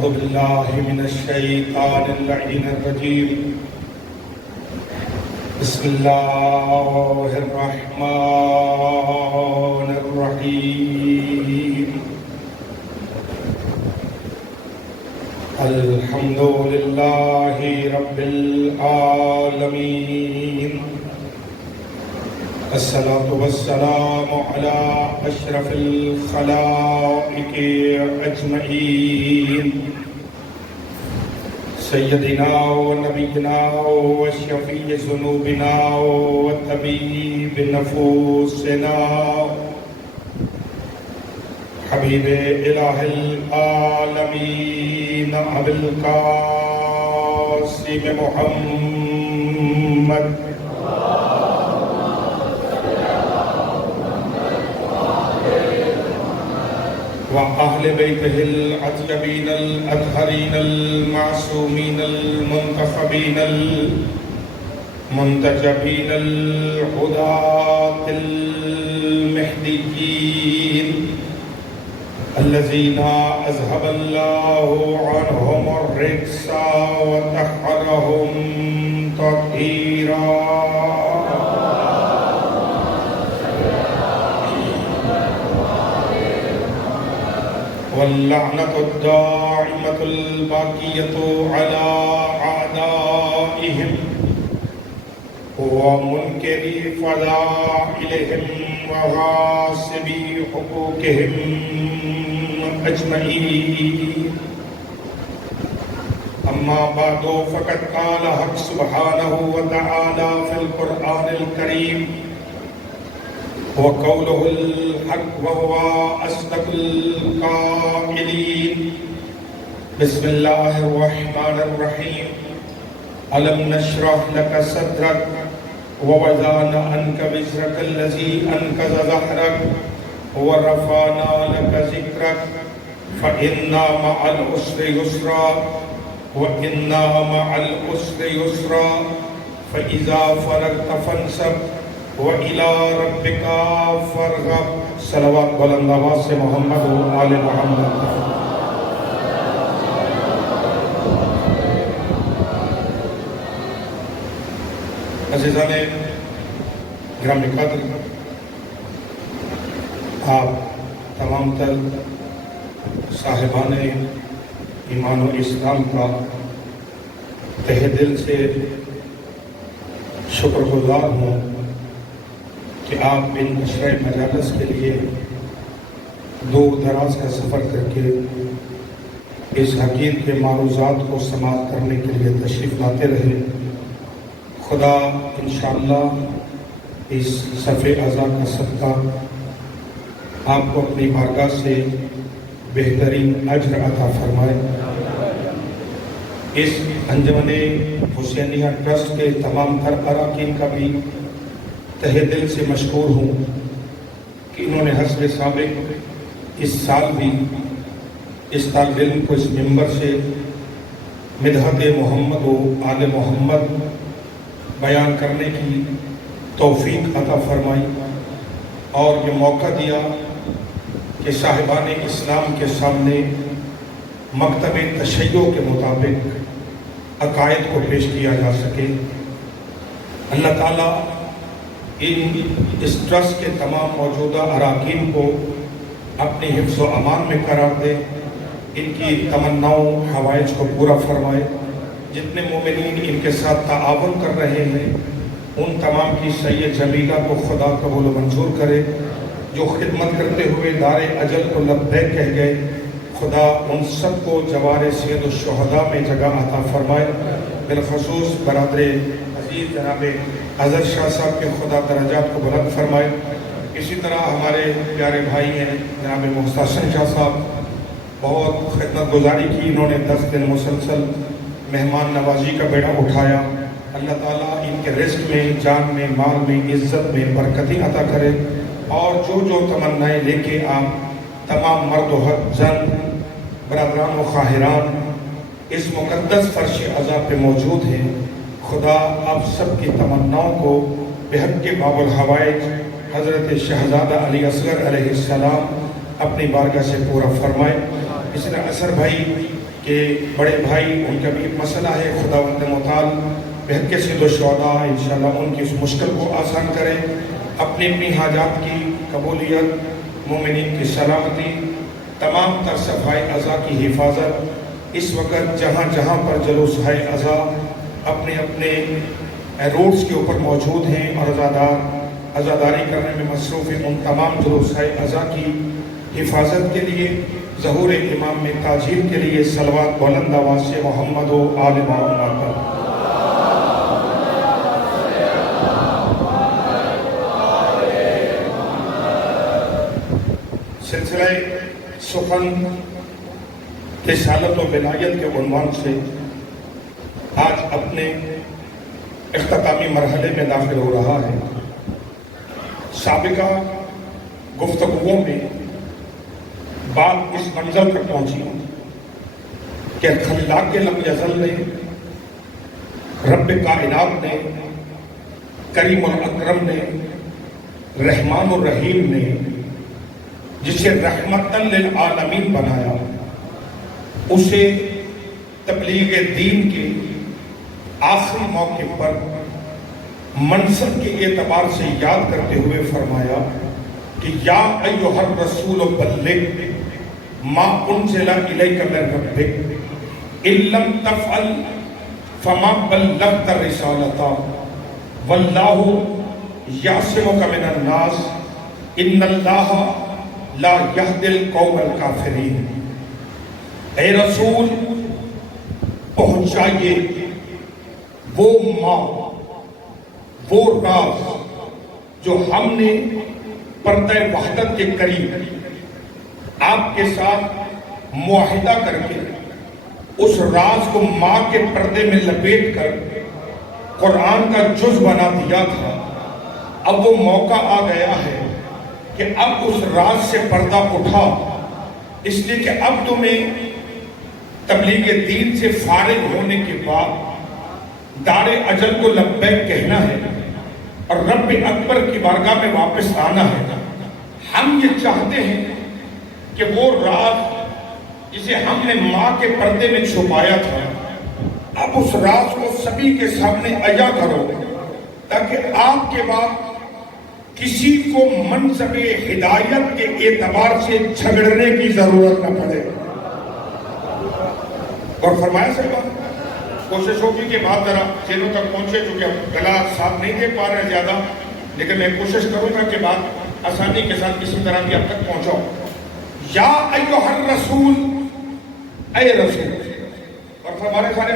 أعوذ بالله من الشيطان اللعين الرجيم. بسم الله الرحمن الرحيم. الحمد لله رب العالمين. الصلاة والسلام على أشرف الخلائق أجمعين سيدنا ونبينا وشفيع ذنوبنا وطبيب نفوسنا حبيب إله العالمين أبي القاسم محمد وأهل بيته الأطيبين الأطهرين المعصومين المنتخبين المنتجبين الهداة المهديين الذين أذهب الله عنهم الرجس وطهرهم تطهيرا. واللعنة الدائمة الباقية على أعدائهم ومنكري فضائلهم وغاصبي حقوقهم أجمعين. أما بعد فقد قال حق سبحانه وتعالى في القرآن الكريم وقوله الحق وهو أصدق القائلين. بسم الله الرحمن الرحيم. ألم نشرح لك صدرك ووضعنا عنك وزرك الذي أنقض ظهرك ورفعنا لك ذكرك فإن مع العسر يسرا وإن مع العسر يسرا فإذا فرغت فانصب وَإِلَىٰ رَبِّكَ فَارْغَب. صلوات بلند آواز سے محمد و آل محمد. عزیزان گرامی قدر، آپ تمام تر صاحبان ایمان و اسلام کا تہ دل سے شکر گزار ہوں کہ آپ ان مشرع مجالس کے لیے دور دراز کا سفر کر کے اس حقیر کے معروضات کو سماعت کرنے کے لیے تشریف لاتے رہے. خدا انشاءاللہ اس صفِ اعضاء کا صدقہ آپ کو اپنی بارگاہ سے بہترین اجر عطا فرمائے. اس انجمن حسینیہ ٹرسٹ کے تمام تر اراکین کا بھی تہ دل سے مشکور ہوں کہ انہوں نے حسب سابق اس سال بھی اس طالب علم کو اس ممبر سے مدحت محمد و آل محمد بیان کرنے کی توفیق عطا فرمائی اور یہ موقع دیا کہ صاحبان اسلام کے سامنے مکتب تشیع کے مطابق عقائد کو پیش کیا جا سکے. اللہ تعالیٰ اس ٹرسٹ کے تمام موجودہ اراکین کو اپنی حفظ و امان میں قرار دے، ان کی تمناؤں حوائج کو پورا فرمائے. جتنے مومنین ان کے ساتھ تعاون کر رہے ہیں ان تمام کی سید جمیلہ کو خدا قبول و منظور کرے. جو خدمت کرتے ہوئے دار اجل کو لبیک کہہ گئے، خدا ان سب کو جوار سید الشہداء میں جگہ عطا فرمائے. بالخصوص برادر عزیز جناب اظہر شاہ صاحب کے خدا درجات کو بلند فرمائے. اسی طرح ہمارے پیارے بھائی ہیں جناب محسن شاہ صاحب، بہت خدمت گزاری کی. انہوں نے 10 دن مسلسل مہمان نوازی کا بیڑا اٹھایا. اللہ تعالیٰ ان کے رزق میں، جان میں، مال میں، عزت میں برکتی عطا کرے اور جو تمنائیں لے کے آپ تمام مرد و زن برادران و خواہران اس مقدس فرش عزا پہ موجود ہیں، خدا آپ سب کی تمناؤں کو بحق کے باب الحوائج حضرت شہزادہ علی اصغر علیہ السلام اپنی بارگاہ سے پورا فرمائے. اس طرح اثر بھائی کہ بڑے بھائی ان کا بھی ایک مسئلہ ہے، خداوند متعال بحق سید الشہداء انشاءاللہ ان کی اس مشکل کو آسان کرے، اپنی اپنی حاجات کی قبولیت، مومنین کی سلامتی، تمام تر صفائی اعضاء کی حفاظت۔ اس وقت جہاں جہاں پر جلوسہائے اعضاء اپنے اپنے روڈز کے اوپر موجود ہیں اور عزاداری کرنے میں مصروف ہیں، ان تمام جلوسہائے اعضاء کی حفاظت کے لیے ظہور امام میں تاجیل کے لیے صلوات بلند آواز سے محمد و آل محمد پر۔ سلسلہ سخن رسالت و ولایت کے عنوان سے آج اپنے اختتامی مرحلے میں داخل ہو رہا ہے۔ سابقہ گفتگوؤں میں بات اس منزل تک پہنچی کہ خلاق لم یزل نے، رب کائنات نے، کریم الاکرم نے، رحمان الرحیم نے جسے رحمتاً للعالمین بنایا، اسے تبلیغ دین کے آخری موقع پر منصب کے اعتبار سے یاد کرتے ہوئے فرمایا کہ یا ایھا الرسول بلغ ما انزل الیک من ربک ان لم تفعل فما بلغت الرسالۃ واللہ یعصمک من الناس ان اللہ لا یہدی القوم الکافرین۔ اے رسول پہنچائیے وہ ماں، وہ راز جو ہم نے پردہ وحدت کے قریب آپ کے ساتھ معاہدہ کر کے اس راز کو ماں کے پردے میں لپیٹ کر قرآن کا جز بنا دیا تھا۔ اب وہ موقع آ گیا ہے کہ اب اس راز سے پردہ اٹھا، اس لیے کہ اب تمہیں تبلیغ دین سے فارغ ہونے کے بعد دار اجل کو لبیک کہنا ہے اور رب اکبر کی بارگاہ میں واپس آنا ہے۔ ہم یہ چاہتے ہیں کہ وہ راز جسے ہم نے ماں کے پردے میں چھپایا تھا، اب اس راز کو سبھی کے سامنے عیا کرو، تاکہ آپ کے بعد کسی کو منصب ہدایت کے اعتبار سے جھگڑنے کی ضرورت نہ پڑے۔ اور فرمایا صاحبہ کوشش ہوگی کہ بات ذرا چینوں تک پہنچے، چونکہ گلا ساتھ نہیں دے پا رہے زیادہ، لیکن میں کوشش کروں گا کہ بات آسانی کے ساتھ کسی طرح بھی اب تک پہنچاؤ۔ یا ایھا الرسول، اے رسول، اور ہمارے سارے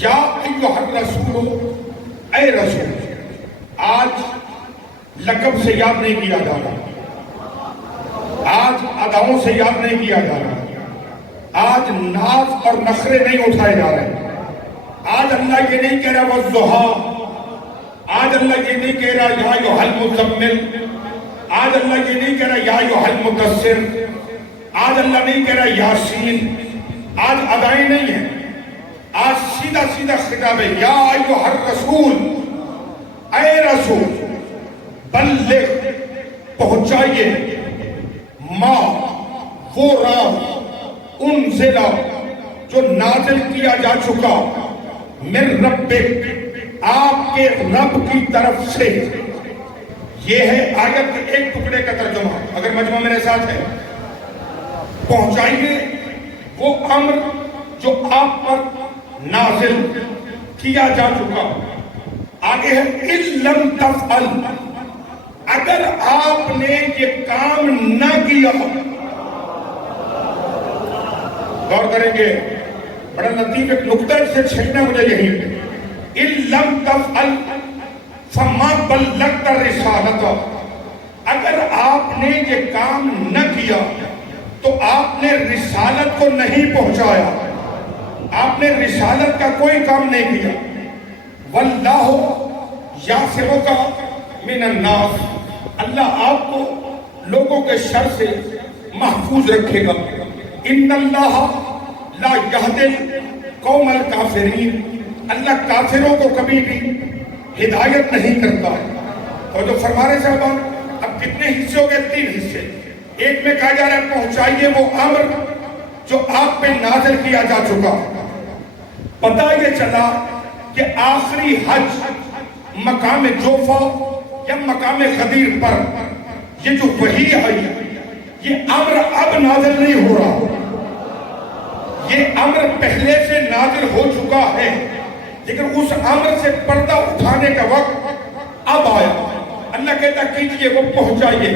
یا ایھا الرسول، اے رسول، آج لقب سے یاد نہیں کیا جا رہا، آج اداؤں سے یاد نہیں کیا جا رہا، آج ناز اور نخرے نہیں اٹھائے جا رہے۔ آج اللہ یہ نہیں کہہ رہا والضحیٰ، آج اللہ یہ نہیں کہہ رہا یا ایھا المزمل، آج اللہ یہ نہیں کہہ رہا یا ایھا المدثر، آج اللہ نہیں کہہ رہا یاسین، آج ادائیں نہیں ہیں، آج سیدھا سیدھا خطاب ہے یا ایھا الرسول، اے رسول، بلغ پہنچائیے ما وہ راز انزل جو نازل کیا جا چکا من ربک آپ کے رب کی طرف سے۔ یہ ہے آیت کے ایک ٹکڑے کا ترجمہ، اگر مجمع میرے ساتھ ہے۔ پہنچائیے وہ امر جو آپ پر نازل کیا جا چکا۔ آگے ہے اِن لم تفعل، اگر آپ نے یہ کام نہ کیا، غور کریں گے، بڑا لطیف ایک نقطہ سے چھیڑنا مجھے یہی ہے۔ اِن لم تفعل فما بلغت الرسالۃ، اگر آپ نے یہ کام نہ کیا تو آپ نے رسالت کو نہیں پہنچایا، آپ نے رسالت کا کوئی کام نہیں کیا۔ واللہ یعصمک من الناس، اللہ آپ کو لوگوں کے شر سے محفوظ رکھے گا۔ ان اللہ لا یہدی القوم الکافرین، اللہ کافروں کو کبھی بھی ہدایت نہیں کرتا۔ اور جو فرما رہے صاحب اب کتنے حصے ہو گئے؟ 3 حصے۔ ایک میں کہا جا رہا ہے پہنچائیے وہ امر جو آپ پہ نازل کیا جا چکا. پتہ یہ چلا کہ آخری حج مقام جوفا یا مقام غدیر پر یہ جو وحی آئی یہ امر اب نازل نہیں ہو رہا، یہ امر پہلے سے نازل ہو چکا ہے، لیکن اس امر سے پردہ اٹھانے کا وقت اب آیا. اللہ کہتا کیجئے وہ پہنچائیے.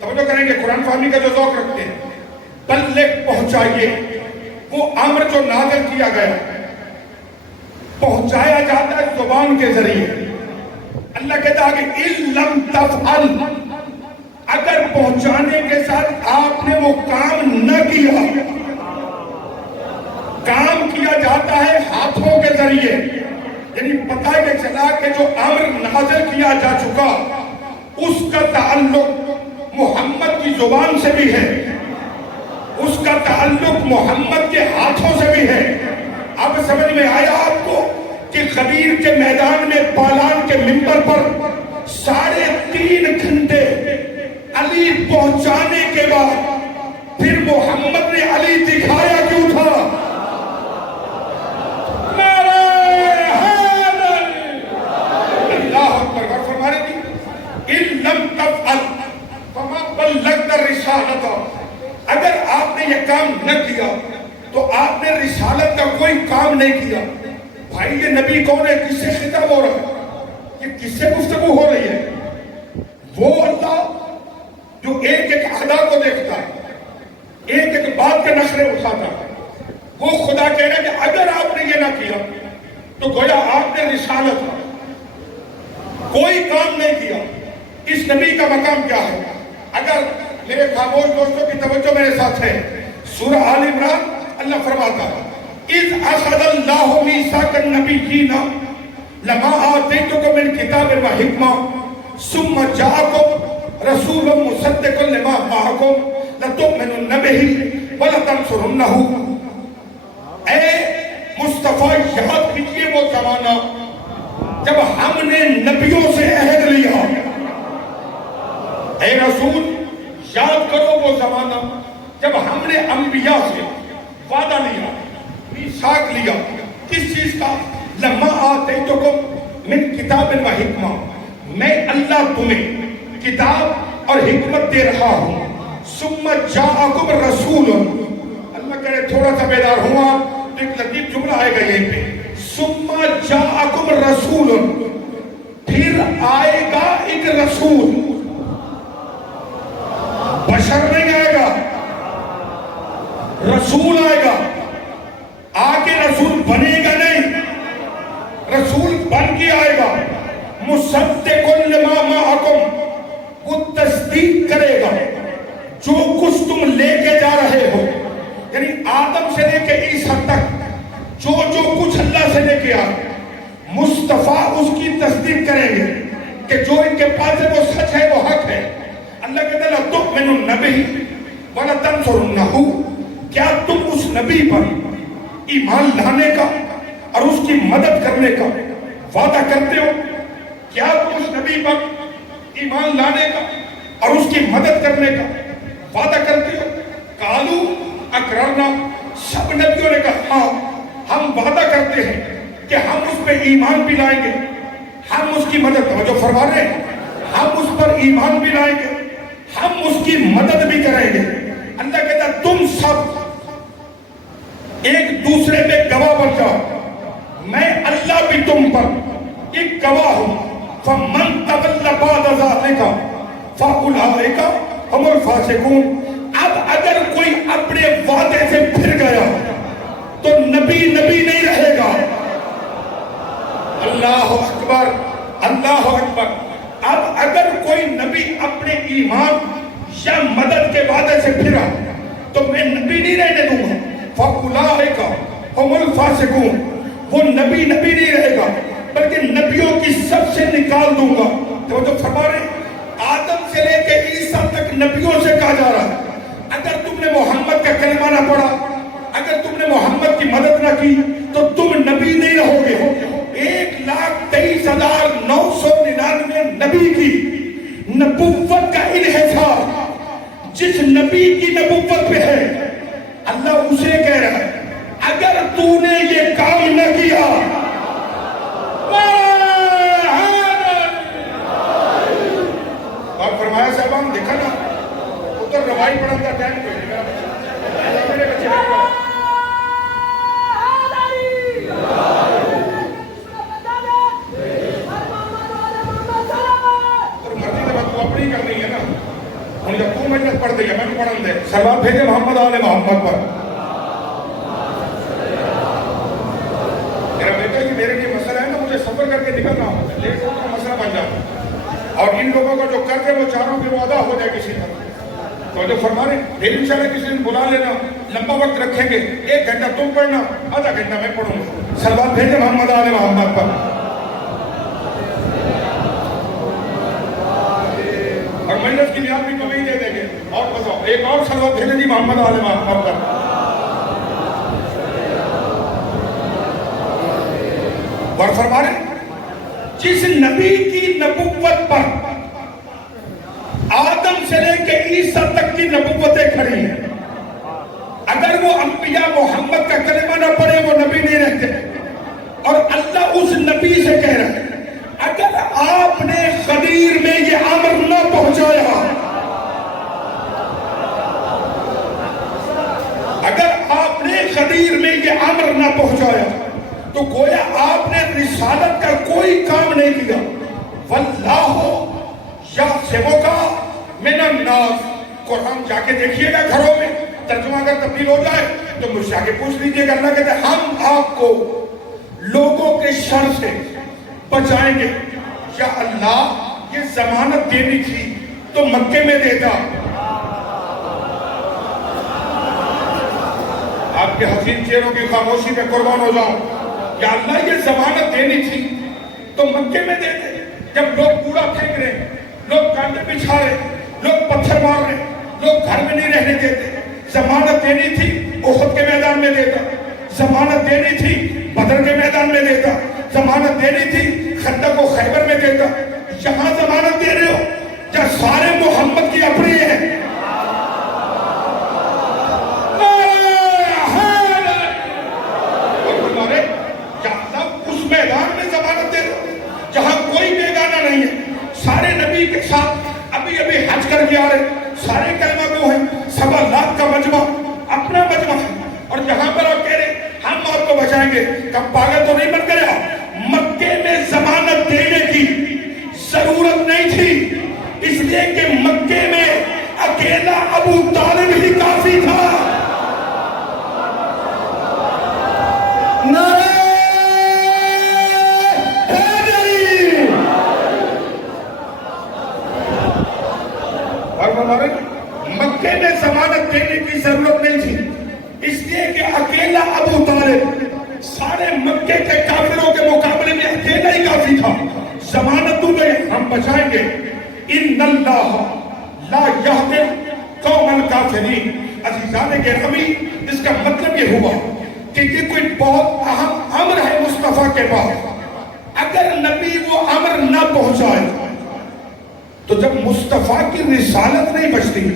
توجہ کریں گے قرآن فہمی کا جو ذوق رکھتے ہیں. بلغ پہنچائیے وہ امر جو نازل کیا گیا پہنچایا جاتا ہے زبان کے ذریعے. اللہ کہتا ہے کہ اِن لم تفعل، اگر پہنچانے کے ساتھ آپ نے وہ کام نہ کیا. کام کیا جاتا ہے ہاتھوں کے ذریعے، یعنی پتہ یہ چلا کہ جو امر نازل کیا جا چکا اس کا تعلق محمد کی زبان سے بھی ہے، اس کا تعلق محمد کے ہاتھوں سے بھی ہے. اب سمجھ میں آیا آپ کو کہ غدیر کے میدان میں پالان کے منبر پر 3.5 گھنٹے علی پہنچانے کے بعد پھر محمد نے علی دکھایا کیوں تھا؟ اللہ اکبر. غور فرما رہے تھی ان لم تفعل فما بلغت الرسالۃ، اگر آپ نے یہ کام نہ کیا تو آپ نے رسالت کا کوئی کام نہیں کیا. بھائی یہ نبی کون ہے؟ کس سے خطاب ہو رہا ہے؟ یہ کس سے گفتگو ہو رہی ہے؟ وہ اللہ جو ایک ایک ادا کو دیکھتا ہے، ایک ایک بات کے نخرے اٹھاتا ہے. وہ خدا کہہ رہا ہے کہ اگر آپ نے یہ نہ کیا تو گویا آپ نے رسالت کا کوئی کام نہیں کیا. اس نبی کا مقام کیا ہے؟ اگر میرے خاموش دوستوں کی توجہ میرے ساتھ ہے، سورہ آل عمران اللہ فرماتا ہے اِذْ أَخَذَ اللَّهُ مِيثَاقَ النَّبِيِّينَ لَمَا آتَيْتُكُم مِّن كِتَابٍ وَحِكْمَةٍ ثُمَّ جَاءَكُم رَّسُولٌ مُّصَدِّقٌ لِّمَا مَعَكُمْ لَتُؤْمِنُنَّ بِهِ وَلَتَنصُرُنَّهُ. اے مصطفیٰ یاد کیجئے وہ زمانہ جب ہم نے نبیوں سے عہد لیا. اے رسول یاد کرو وہ زمانہ جب ہم نے انبیاء سے وعدہ لیا، میثاق لیا. کس چیز کا؟ لما آتیتکم من کتاب و حکمہ، میں اللہ تمہیں کتاب اور حکمت دے رہا ہوں. ثم جاءکم رسول، اللہ کہے تھوڑا سا بیدار ہوں آپ تو ایک لطیف جملہ آئے گا یہیں پہ. ثم جاءکم رسول، پھر آئے گا ایک رسول. بشر نہیں آئے گا، رسول آئے گا. آگے رسول بنے گا نہیں، رسول بن کے آئے گا. مصدق لما معکم، وہ تصدیق کرے گا جو کچھ تم لے کے جا رہے ہو. یعنی آدم سے لے کے عیسیٰ تک جو کچھ اللہ سے لے کے آئے، مصطفیٰ اس کی تصدیق کریں گے کہ جو ان کے پاس ہے وہ سچ ہے، وہ حق ہے. اللہ کہتا ہے لَتُؤْمِنُنَّ بِهِ وَلَتَنصُرُنَّهُ، کیا تم اس نبی پر ایمان لانے کا اور اس کی مدد کرنے کا وعدہ کرتے ہو؟ کیا تم اس نبی پر ایمان لانے کا اور اس کی مدد کرنے کا وعدہ کرتے ہو؟ قالوا اقررنا، سب نبیوں نے کہا ہاں ہم وعدہ کرتے ہیں کہ ہم اس پہ ایمان بھی لائیں گے، ہم اس کی مدد، توجہ فرما رہے ہیں، ہم اس پر ایمان بھی لائیں گے، ہم اس کی مدد بھی کریں گے. اللہ کہتا ہے تم سب ایک دوسرے پہ گواہ بن جاؤ، میں اللہ بھی تم پر ایک گواہ ہوں. فَمَن تَوَلَّ بَعْدَ ذَلِكَ فَأُولَٰئِكَ هُمُ الْفَاسِقُونَ. اب اگر کوئی اپنے وعدے سے پھر گیا تو نبی نہیں رہے گا. اللہ اکبر، اللہ اکبر. اب اگر کوئی نبی اپنے ایمان یا مدد کے وعدے سے پھرا تو میں نبی نہیں رہنے دوں گا. فَأُولَٰئِكَ هُمُ الْفَاسِقُونَ، وہ نبی نہیں رہے گا بلکہ نبیوں کی سب سے نکال دوں گا. تو جو فرما رہے آدم سے لے کے عیسیٰ تک نبیوں سے کہا جا رہا ہے اگر تم نے محمد کا کلمہ نہ پڑھا، اگر تم نے محمد کی مدد نہ کی تو تم نبی نہیں رہو گے. 1,23,999 نبی کی نبوت کا انحصار جس نبی کی نبوت پہ ہے، اللہ اسے کہہ رہا ہے اگر تو نے یہ کام نہ کیا اور فرمایا صاحب دیکھا نا ادھر روائی پڑھن کا ٹائم پہ میرے بچے اپنی کرنی ہے نا ہم جب تو محنت پڑھ دے گا میں پڑھن دے سلوات بھیجے محمد آل محمد پر. میرا بیٹا یہ میرے لیے مسئلہ ہے نا مجھے سفر کر کے نکلنا ہوتا ہے لیٹ ہوتا مسئلہ بن جاتا اور ان لوگوں کا جو کر دے وہ چاروں پہ وہ ادا ہو جائے کسی طرح. تو جو فرما رہے پھر انشاءاللہ کسی دن بلا لینا لمبا وقت رکھیں گے 1 گھنٹہ تم پڑھنا آدھا گھنٹہ میں پڑھوں گا. سلوات بھیجے محمد آل محمد پر. اور محنت کی نیاد بھی کمی دے دیں گے. اور بتاؤ ایک اور سلوات بھیجے جی محمد آل محمد پر. اور فرما رہے جس نبی کی نبوت پر آدم سے لے کے عیسیٰ تک کی نبوتیں کھڑی ہیں اگر وہ انبیاء محمد کا کلمہ نہ پڑھے وہ نبی نہیں رہتے. اور اللہ اس نبی سے کہہ رہا ہے اگر آپ نے غدیر میں یہ امر نہ پہنچایا اگر آپ نے غدیر میں یہ امر نہ پہنچایا تو گویا آپ نے رسالت کا کوئی کام نہیں کیا. واللہ یعصمک من الناس. قرآن جا کے دیکھیے گا گھروں میں ترجمہ اگر تبدیل ہو جائے تو مجھ سے آگے پوچھ لیجیے گا. اللہ کہتے ہیں ہم آپ کو لوگوں کے شر سے بچائیں گے. یا اللہ یہ ضمانت دینی تھی تو مکے میں دیتا. آپ کے حسین چہروں کی خاموشی پہ قربان ہو جاؤں. یا اللہ یہ ضمانت دینی تھی تو مکے میں دیتے. جب لوگ کوڑا پھینک رہے لوگ کانٹے بچھا رہے لوگ پتھر مار رہے لوگ گھر میں نہیں رہنے دیتے. ضمانت دینی تھی احد کے میدان میں دیتا. ضمانت دینی تھی بدر کے میدان میں دیتا. ضمانت دینی تھی خندق و خیبر میں دیتا. یہاں ضمانت دے رہے ہو جہاں سارے محمد کی اپنی ہیں. اس میدان میں ضمانت دے رہے ہو جہاں کوئی بیگانہ نہیں ہے. سارے نبی کے ساتھ ابھی حج کر کے آ رہے سارے کلمہ گو ہیں. 7 لاکھ کا مجمع اپنا مجمع ہے. اور جہاں پر آپ کہہ رہے ہم آپ کو بچائیں گے کب پاگل تو نہیں بن گیا. مکے میں ضمانت دینے کی ضرورت نہیں تھی اس لیے کہ مکے میں اکیلا ابو طالب ہی کافی تھا. مکے میں ضمانت دینے کی ضرورت نہیں تھی اس لیے کہ اکیلا ابو طالب سارے مکے کے کافروں کے مقابلے میں اکیلا ہی کافی تھا. ضمانت میں ہم بچائیں گے. ان اللہ لا یہدی قوم الکافرین. عزیزان گرامی اس کا مطلب یہ ہوا کہ یہ کوئی بہت اہم امر ہے مصطفیٰ کے پاس. اگر نبی وہ امر نہ پہنچائے تو جب مصطفیٰ کی رسالت نہیں بچتی.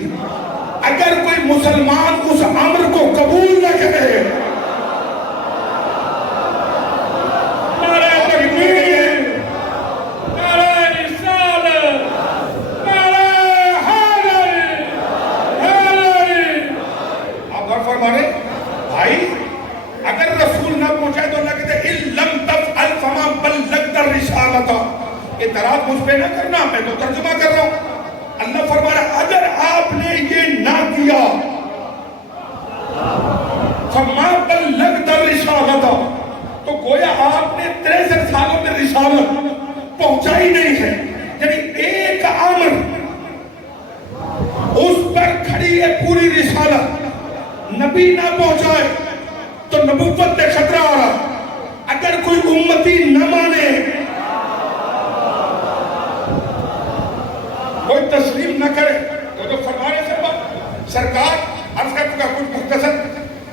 اگر کوئی مسلمان اس امر کو قبول نہ کرے آپ غور فرمائیں بھائی اگر رسول نہ پہنچائے تو اللہ کہتے ہیں ان لم تفعل فما بلغت الرسالۃ. اعتراض مجھ پہ نہ کرنا میں تو ترجمہ کر رہا ہوں. اللہ فرما رہا اگر آپ نے یہ نہ کیا فما بلغت الرسالۃ تو گویا آپ نے 63 سالوں میں رسالت پہنچائی نہیں ہے. یعنی ایک امر اس پر کھڑی ہے پوری رسالت. نبی نہ پہنچائے تو نبوت پہ خطرہ آ رہا. اگر کوئی امتی نہ مانے کوئی تسلیم نہ کرے تو جو فرمانے سرکار عرض کر چکا کچھ مختصر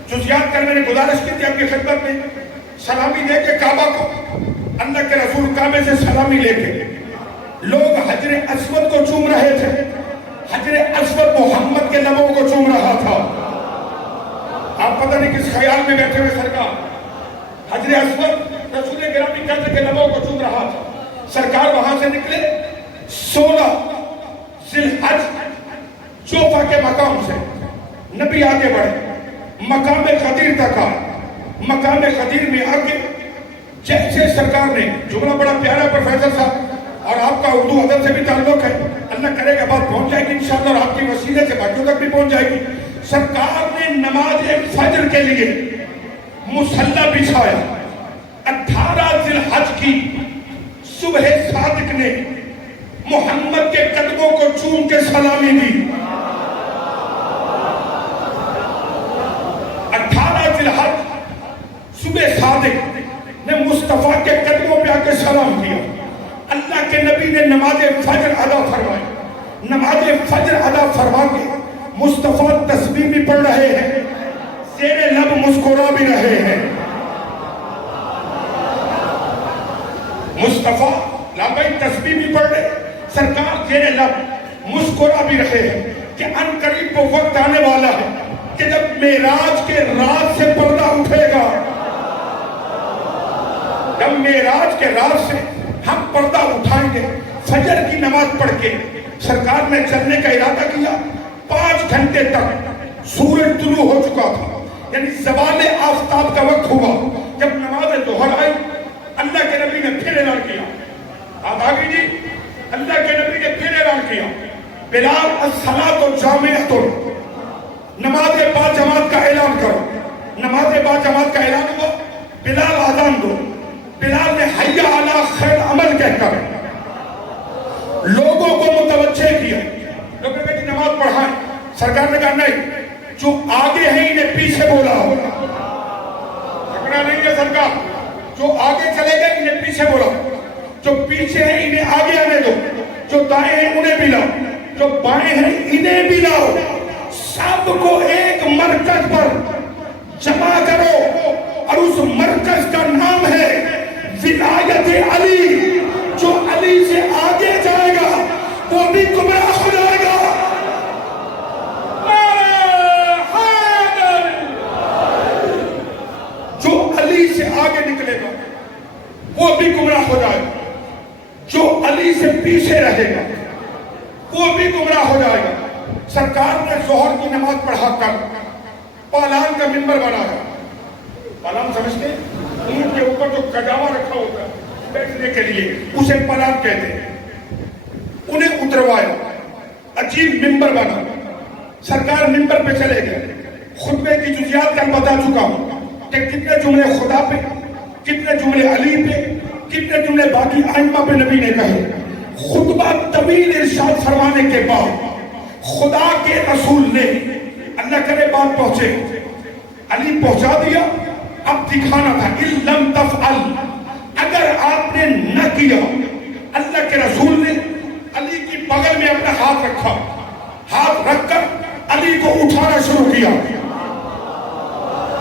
جزیات کر میں نے گزارش کی تھی آپ کی خدمت میں. سلامی لے کے کعبہ کو اللہ کے رسول کعبے سے سلامی لے کے لوگ حجر اسود کو چوم رہے تھے. حجر اسود محمد کے لبوں کو چوم رہا تھا. آپ پتہ نہیں کس خیال میں بیٹھے ہوئے سرکار. حجر اسود رسول گرامی قدر کے لبوں کو چوم رہا تھا. سرکار وہاں سے نکلے 16 ذی الحج جوفہ کے مقام سے. نبی آگے بڑھے مقام خدیر تک آئے. مقام خدیر میں آگے جیسے سرکار نے جملہ بڑا پیارا پروفیسر صاحب اور آپ کا اردو ادب سے بھی تعلق ہے, اللہ کرے گا بات پہنچ جائے گی انشاءاللہ اور آپ کی وسیلے سے باقیوں تک بھی پہنچ جائے گی. سرکار نے نماز فجر کے لیے مصلی بچھایا. 18 ذی الحج کی صبح صادق نے محمد کے قدموں کو چوم کے سلامی دی. 18 ذی الحج صبح صادق نے مصطفیٰ کے قدموں پہ آ کے سلام کیا. اللہ کے نبی نے نماز فجر ادا فرمائی. نماز فجر ادا فرما کے مصطفیٰ تسبیح بھی پڑھ رہے ہیں, زیر لب مسکرا بھی رہے ہیں. مصطفیٰ لابائی تسبیح بھی پڑھ رہے, سرکار زیر لب مسکرا بھی رہے ہیں کہ ان قریب وہ وقت آنے والا ہے کہ جب معراج کے رات سے پردہ اٹھے گا. جب معراج کے رات سے ہم پردہ اٹھائیں گے. فجر کی نماز پڑھ کے سرکار نے چلنے کا ارادہ کیا. 5 گھنٹے تک سورج طلوع ہو چکا تھا, یعنی زوال آفتاب کا وقت ہوا. جب نماز ظہر آئی اللہ کے نبی نے پھر اعلان کیا. آپ آگے جی, اللہ کے نبی نے پھر اعلان کیا بلال الصلاۃ جامعۃ, نماز با جماعت کا اعلان کرو. نماز با جماعت کا اعلان ہوا. بلال اذان دو. بلال نے حی علی خیر عمل کہہ کر لوگوں کو متوجہ کیا. لوگوں نے کہا نماز پڑھائیں. سرکار نے کہا نہیں, جو آگے ہیں انہیں پیچھے بولا ہو. جھگڑا نہیں ہے سرکار, جو آگے چلے گئے انہیں پیچھے بولا, جو پیچھے ہیں انہیں آگے آنے دو, جو دائیں ہیں انہیں بھی لاؤ, جو بائیں ہیں انہیں بھی لاؤ. سب کو ایک مرکز پر جمع کرو اور اس مرکز کا نام ہے ولایت علی. جو علی سے آگے جائے گا وہ بھی گمراہ ہو جائے گا. جو علی سے آگے نکلے گا وہ بھی گمراہ ہو جائے گا. جو علی سے پیچھے رہے گا وہ بھی گمراہ ہو جائے گا. سرکار نے ظہر کی نماز پڑھا کر پالان کا منبر بنایا. پالان سمجھتے ہیں, اونٹ کے اوپر جو کجاوا رکھا ہوتا ہے بیٹھنے کے لیے, اسے پالان کہتے ہیں. انہیں اتروایا, عجیب منبر بنا. سرکار منبر پہ چلے گئے. خطبے کی جزیات کل بتا چکا ہوں کہ کتنے جملے خدا پہ, کتنے جملے علی پہ, کتنے جملے باقی ائمہ پہ نبی نے کہے. خطبہ طویل ارشاد فرمانے کے بعد خدا کے رسول نے, اللہ کرے بات پہنچے, علی پہنچا دیا. اب دکھانا تھا ان لم تفعل, اگر آپ نے نہ کیا. اللہ کے رسول نے علی کی بغل میں اپنا ہاتھ رکھا. ہاتھ رکھ کر علی کو اٹھانا شروع کیا.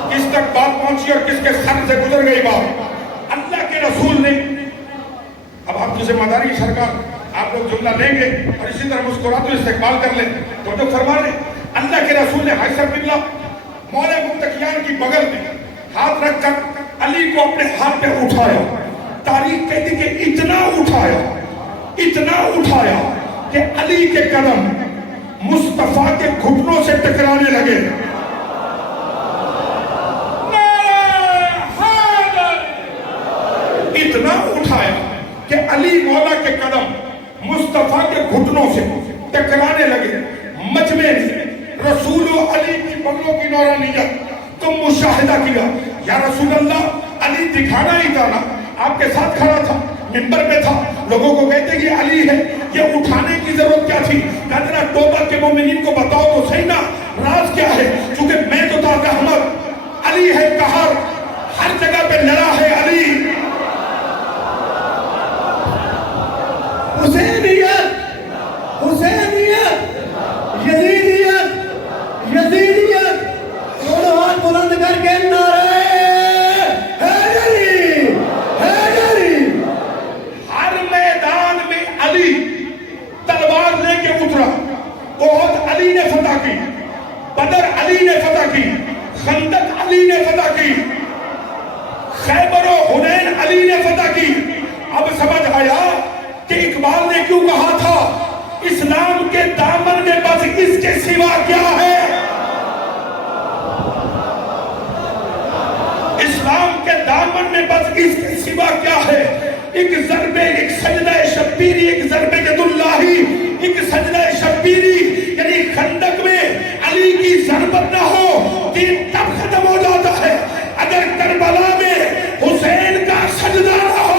کس تک بات پہنچی اور کس کے سر سے گزر گئی بات. اللہ کے رسول نے, اب آپ کی ذمہ داری سرکار, آپ لوگ جملہ لیں گے اور اسی طرح مسکراتے استقبال کر لیں تو فرما لیں. اللہ کے رسول نے حیثر بن مولا متقیان کی بغل میں ہاتھ رکھ کر علی کو اپنے ہاتھ پہ اٹھایا. تاریخ کہتی کہ اتنا اٹھایا کہ علی کے قدم مصطفیٰ کے گھٹنوں سے ٹکرانے لگے. اتنا اٹھایا کہ علی مولا کے قدم مصطفیٰ کے گھٹنوں سے ٹکرانے لگے. مجمع نے رسول و علی کی بغلوں کی نورانیت تو مشاہدہ کیا. یا رسول اللہ, علی دکھانا ہی تھا نا, آپ کے ساتھ کھڑا تھا, منبر پہ تھا, لوگوں کو کہتے کہ علی ہے, یہ اٹھانے کی ضرورت کیا تھی؟ کہتے توبہ کے مومنین کو بتاؤ تو صحیح نا راز کیا ہے, چونکہ میں تو تھا رحمت, علی ہے قہر, ہر جگہ پہ لڑا ہے علی. حسینیت, یزیدیت, دونوں ہاتھ بلند کر کے نعرہ حیدری, ہر میدان میں علی تلوار لے کے اترا. احد علی نے فتح کی, بدر علی نے فتح کی, خندق علی نے فتح کی، خیبر و حنین علی نے فتح کی۔ اب سمجھ آیا کہ اقبال نے کیوں کہا تھا اسلام کے دامن میں بس اس کے سوا کیا ہے؟ اسلام کے دامن میں بس اس کے سوا کیا ہے؟ ایک ضربے، ایک سجدہ شبیری، ایک ضربے ید اللہ، ایک سجدہ شبیری، یعنی خندق میں علی کی ضربت نہ ہو دین تب ختم ہو جاتا ہے اگر کربلا میں حسین کا سجدہ نہ ہو۔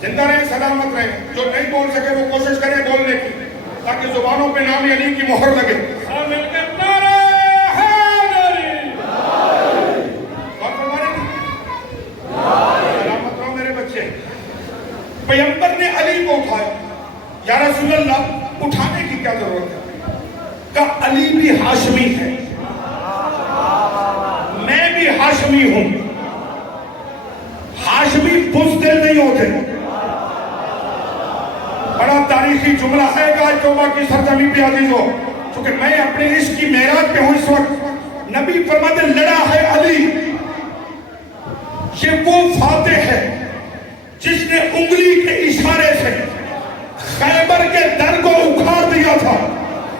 زندہ رہیں، سلامت رہیں، جو نہیں بول سکے وہ کوشش کریں بولنے کی تاکہ زبانوں پہ نام علی کی مہر لگے۔ سلامت رہو میرے بچے۔ پیغمبر نے علی کو اٹھایا، یا رسول اللہ اٹھانے کی کیا ضرورت ہے؟ کہا علی بھی ہاشمی ہے، میں بھی ہاشمی ہوں۔ ہاشمی بزدل نہیں ہوتے۔ بڑا تاریخی جملہ ہے گا توبہ کی سرزمین پہ عزیزو، چونکہ میں اپنے عشق کی معراج پہ ہوں اس وقت۔ نبی فرماتے لڑا ہے علی، یہ وہ فاتح ہے جس نے انگلی کے اشارے سے خیبر کے در کو اکھاڑ دیا تھا،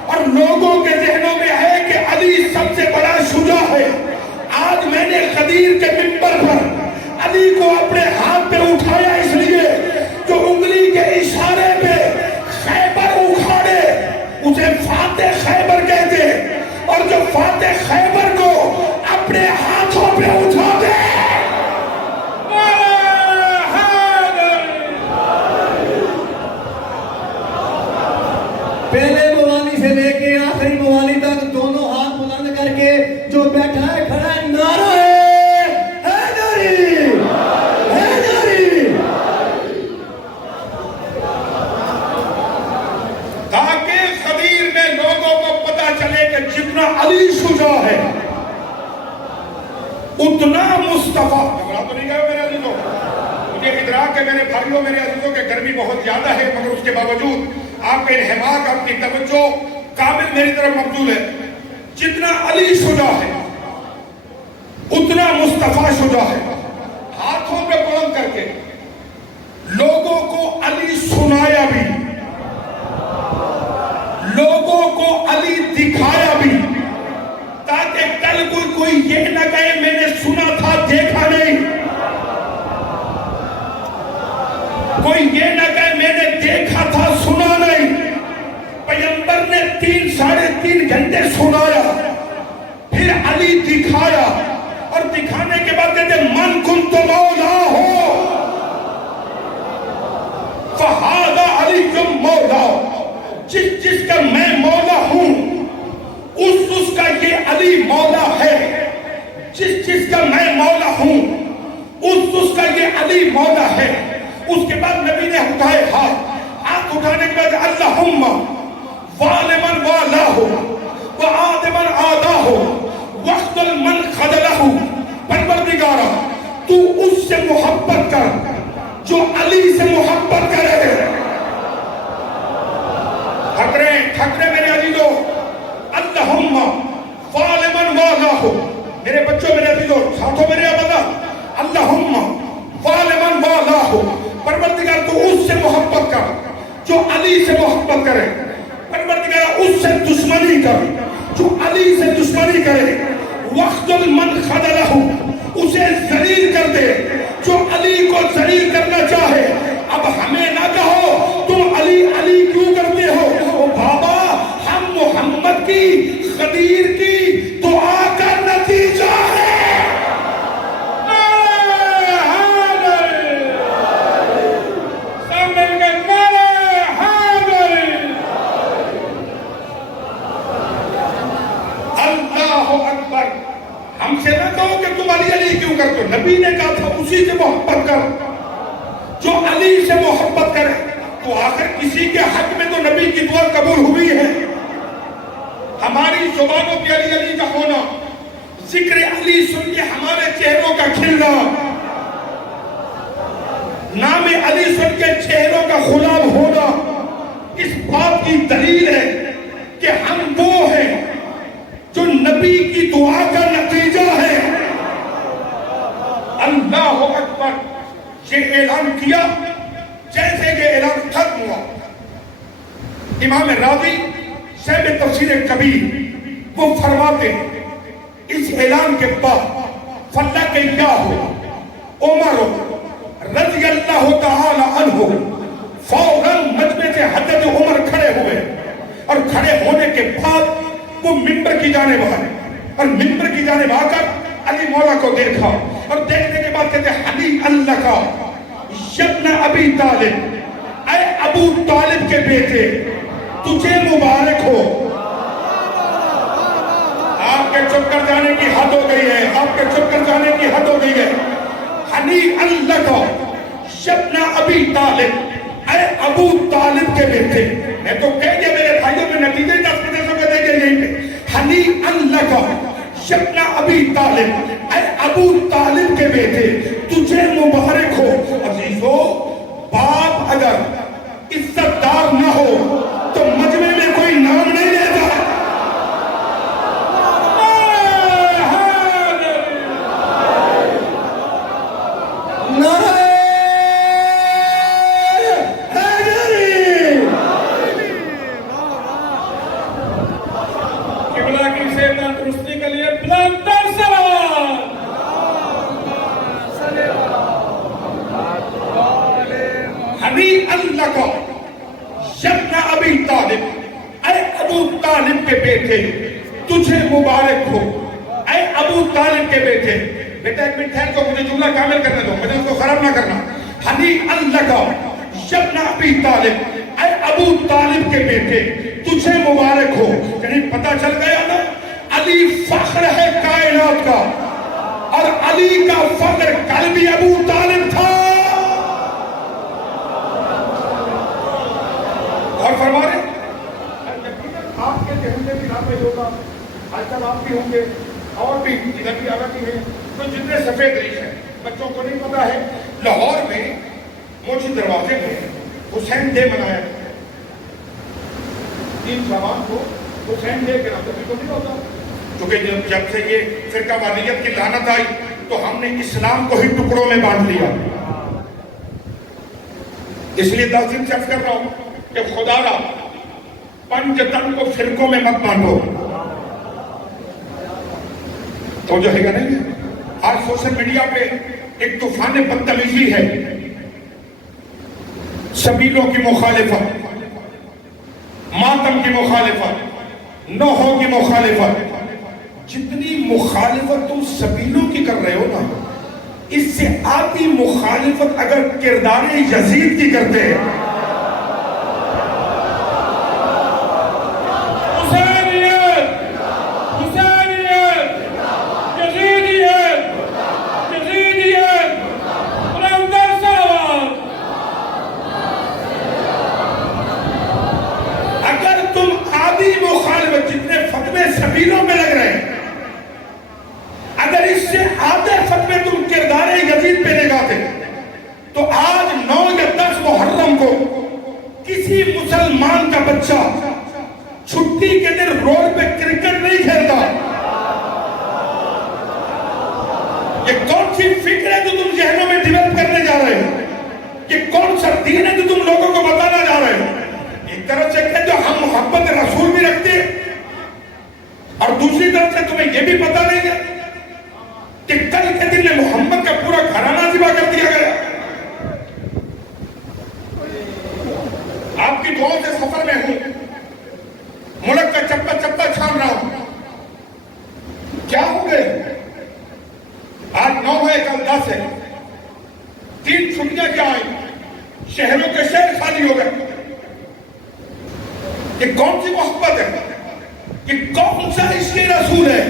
اور لوگوں کے ذہنوں میں ہے کہ علی سب سے بڑا شجاع ہے۔ آج میں نے غدیر کے منبر پر علی کو اپنے ہاتھ پہ اٹھایا اس لیے جو انگلی کے اشارے پہ خیبر اکھاڑے اسے فاتح خیبر کہتے، اور جو فاتح خیبر کو اپنے ہاتھوں پہ اٹھا دے۔ پہلے موانی سے لے کے آخری موانی تک دونوں ہاتھ بلند کر کے جو بیٹھا ہے کھڑا ہے، نعرہ حیدری، حیدری، تاکہ خدیر میں لوگوں کو پتا چلے کہ جتنا علی شجاع ہے اتنا مصطفیٰ۔ گھبرا تو نہیں گئے میرے عزیزوں؟ مجھے ادراک ہے میرے بھائیوں، میرے عزیزوں کہ گرمی بہت زیادہ ہے، مگر اس کے باوجود آپ کا انہماک، آپ کی توجہ کامل میری طرف مبذول ہے۔ جتنا علی شجاع ہے اتنا مصطفیٰ شجاع ہے۔ ہاتھوں پہ بلند کر کے لوگوں کو علی سنایا بھی، لوگوں کو علی دکھایا بھی، تاکہ کل کوئی یہ نہ کہے میں نے سنا تھا دیکھا نہیں، کوئی یہ نہ کہے میں نے دیکھا تھا سنا نہیں۔ پیغمبر نے 3.5 گھنٹے سنایا، پھر علی دکھایا، اور دکھانے کے بعد کہتے من کنت مولا ہو فہذا علی مولا، جس کا میں مولا ہوں اس کا یہ علی مولا ہے، جس کا میں مولا ہوں اس کا یہ علی مولا ہے۔ اس کے بعد نبی نے اٹھائے ہاتھ اٹھانے کے بعد اللہم والمن والاہ وآدمن آداہ واخذل من خذلہ، پروردگارا تو اس سے محبت کر جو علی سے محبت کرے۔ ٹھکرے میرے عزیزو، اللہم والمن والاہ، میرے بچوں میرے عزیزو ساتھوں میرے ابدا، اللہم والمن والاہ، پروردگار تو اس سے محبت کر جو علی سے محبت کرے، پروردگار اس سے دشمنی کر جو علی سے دشمنی کرے، واخذل من خذلہ، اسے ذلیل کر دے جو علی کو ذلیل کرنا چاہے۔ اب ہمیں نہ کہو تم علی علی کیوں کرتے ہو، او بابا ہم محمد کی غدیر کی دعا کا نتیجہ ہے۔ ہم سے نہ کہو کہ تم علی علی کیوں کرتے ہو، نبی نے کہا تھا اسی سے محبت کر جو علی سے محبت کرے۔ تو آخر کسی کے حق میں تو نبی کی دعا قبول ہوئی ہے۔ ہماری زبانوں پہ علی علی کا ہونا، ذکر علی سن کے ہمارے چہروں کا کھلنا، نام علی سن کے چہروں کا خلاب ہونا اس بات کی دلیل ہے کہ ہم وہ ہیں جو نبی کی دعا کا نتیجہ ہے۔ اللہ اکبر، یہ اعلان کیا جیسے یہ اعلان ختم ہوا۔ امام راضی صاحب تفسیر کبیر وہ فرماتے ہیں اس اعلان کے بعد فلا کہ کیا ہو، عمر رضی اللہ تعالی عنہ فوراً مجمع سے حضرت عمر کھڑے ہوئے، اور کھڑے ہونے کے بعد وہ منبر کی جانب آئے، اور منبر کی جانب آ کر علی مولا کو دیکھا، اور دیکھنے کے بعد کہتے ہیں حنی اللہ کا یبن ابی طالب، اے ابو طالب کے بیٹے تجھے مبارک ہو۔ آپ کے چپ کر جانے کی حد ہو گئی ہے، آپ کے چپ کر جانے کی حد ہو گئی ہے۔ حنی اللہ کا یبن ابی طالب، اے ابو طالب کے بیٹے، میں تو کہہ دیا میرے بھائیوں میں نتیجے 10% کو دے گئے یہیں پہ۔ حنی اللہ کا یبن ابی طالب، اے ابو طالب کے بیٹے تجھے مبارک ہو۔ عزیزو، باپ اگر عزت دار نہ ہو تو مجمع میں کوئی نام نہیں لیتا۔ قبلہ کی سیدنا درستی کے لیے بلندر سلام۔ حنی اللہ کا یبن ابی طالب، اے ابو طالب کے بیٹے تجھے مبارک ہو۔ اے ابو طالب کے بیٹے، بیٹا ایک منٹ ٹھہر کو، مجھے جملہ کامل کرنے دو، مجھے اس کو خراب نہ کرنا۔ حنی اللہ کا یبن ابی طالب، اے ابو طالب کے بیٹے تجھے مبارک ہو۔ یعنی پتہ چل گیا نا، علی فخر ہے کائنات کا، اور علی کا فخر کل بھی ابو طالب تھا۔ اور فرما رہے آپ کے ذہن میں بھی نامے ہوگا، آج کل آپ بھی ہوں گے اور بھی ادھر بھی آگاتی ہے، تو جتنے سفید ریش ہیں بچوں کو نہیں پتا ہے، لاہور میں موجی دروازے میں حسین ڈے منایا جاتا ہے، 3 شعبان کو حسین ڈے کے نام سے تو نہیں ہوتا، کیونکہ جب سے یہ فرقہ واریت کی لعنت آئی تو ہم نے اسلام کو ہی ٹکڑوں میں بانٹ لیا۔ اس لیے 10 دن سے عرض کر رہا ہوں کہ خدا را پنجتن کو فرقوں میں مت بانٹو، تو جو ہے گا نہیں ہے۔ آج سوشل میڈیا پہ ایک طوفان بدتمیزی ہے، سبیلوں کی مخالفت، ماتم کی مخالفت، نوحوں کی مخالفت۔ جتنی مخالفت تم سبیلوں کی کر رہے ہو نا، اس سے آدھی مخالفت اگر کردار یزید کی کرتے ہیں، سبیلوں میں لگ رہے ہیں، اگر اس سے آدھے فتوے تم کردار یزید پہ لگاتے تو آج 9 یا 10 محرم کو کسی مسلمان کا بچہ چھٹی کے دن روڈ پہ کرکٹ نہیں کھیلتا۔ یہ کون سی فکر ہے جو تم ذہنوں میں ڈیولپ کرنے جا رہے ہو؟ یہ کون سا دین ہے جو تم لوگوں کو بتانا جا رہے ہو؟ ایک طرف سے کہ جو ہم محبت رسول بھی رکھتے ہیں، اور دوسری طرف سے تمہیں یہ بھی پتا نہیں ہے کہ کل کے دن میں محمد کا پورا گھرانہ ذبح کر دیا گیا۔ آپ کی دعاؤں سے سفر میں ہوں، ملک کا چپا چپا چھان رہا ہوں، کیا ہو گئے؟ آج 9 ہے، کل 10 ہے، 3 چھٹیاں کیا آئیں، شہروں کے شہر خالی ہو گئے۔ یہ کون سی محبت ہے؟ یہ کون سا عشق رسول ہے؟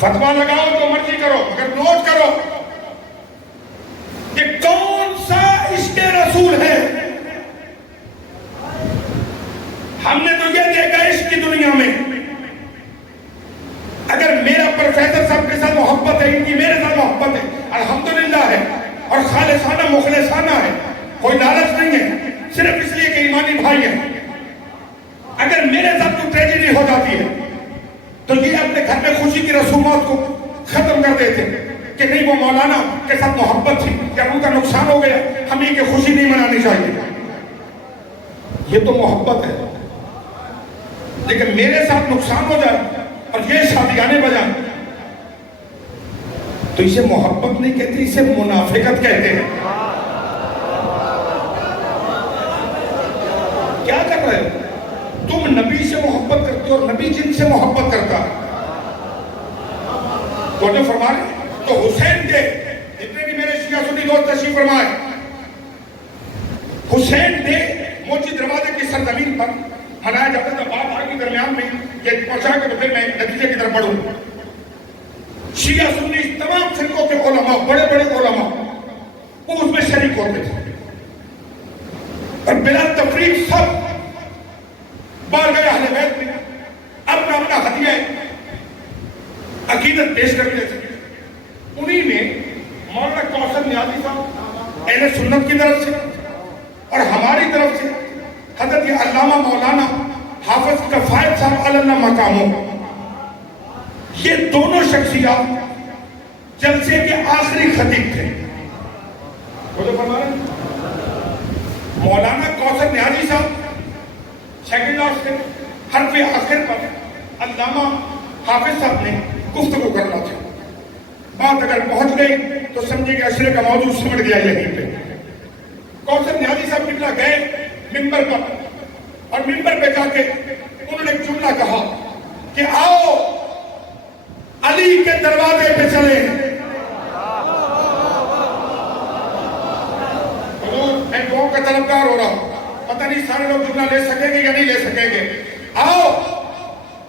فتویٰ لگاؤ جو مرضی کرو، مگر نوٹ کرو کہ کون سا عشق رسول ہے۔ ہم نے تو یہ اور خالصانہ مخلصانہ ہے، کوئی لالچ نہیں ہے، صرف اس لیے کہ ایمانی بھائی ہیں۔ اگر میرے ساتھ کوئی ٹریجڈی ہو جاتی ہے تو یہ اپنے گھر میں خوشی کی رسومات کو ختم کر دیتے کہ نہیں وہ مولانا کے ساتھ محبت تھی یا ان کا نقصان ہو گیا، ہمیں کہ خوشی نہیں منانی چاہیے۔ یہ تو محبت ہے، لیکن میرے ساتھ نقصان ہو جائے اور یہ شادی آنے بجائے تو اسے محبت نہیں کہتے، اسے منافقت کہتے ہیں۔ کیا کر رہے ہو تم؟ نبی سے محبت کرتے ہو اور نبی جن سے محبت کرتا ہے تو جو فرما رہے تو حسین کے جتنے بھی میرے شیعہ سنی دوست تشریف فرمائے، حسین نے موچی دروازے کی سرزمین پر منایا جاتا تھا۔ بات آگے کے درمیان میں یہ پہنچا کے پھر میں نتیجے کی طرف بڑھوں۔ شیعہ سنی تمام فرقوں کے علماء، بڑے بڑے علماء وہ اس میں شریک ہوتے تھے اور بلا تفریق سب بار گئے اہل بیت میں اپنا اپنا ہدیہ عقیدت پیش کر لیتے تھے۔ انہی میں مولانا کوثر نیازی صاحب اہل سنت کی طرف سے اور ہماری طرف سے حضرت علامہ مولانا حافظ کفایت صاحب علی اللہ مقاموں، یہ دونوں شخصیات جلسے کے آخری خطیب تھے۔ مولانا کوثر نیازی صاحب سیکنڈ لاسٹ سے حرف آخر پر علامہ حافظ صاحب نے گفتگو کرنا تھا۔ بات اگر پہنچ گئی تو سمجھے کہ اشرے کا موضوع سمٹ گیا یہیں پہ۔ کوثر نیازی صاحب نکلا گئے منبر پر اور منبر پہ جا کے انہوں نے ایک جملہ کہا کہ آؤ علی کے دروازے پہ چلیں۔ حضور میں دعاؤں کا طلبگار ہو رہا ہوں، پتہ نہیں سارے لوگ جملہ لے سکیں گے یا نہیں لے سکیں گے۔ آؤ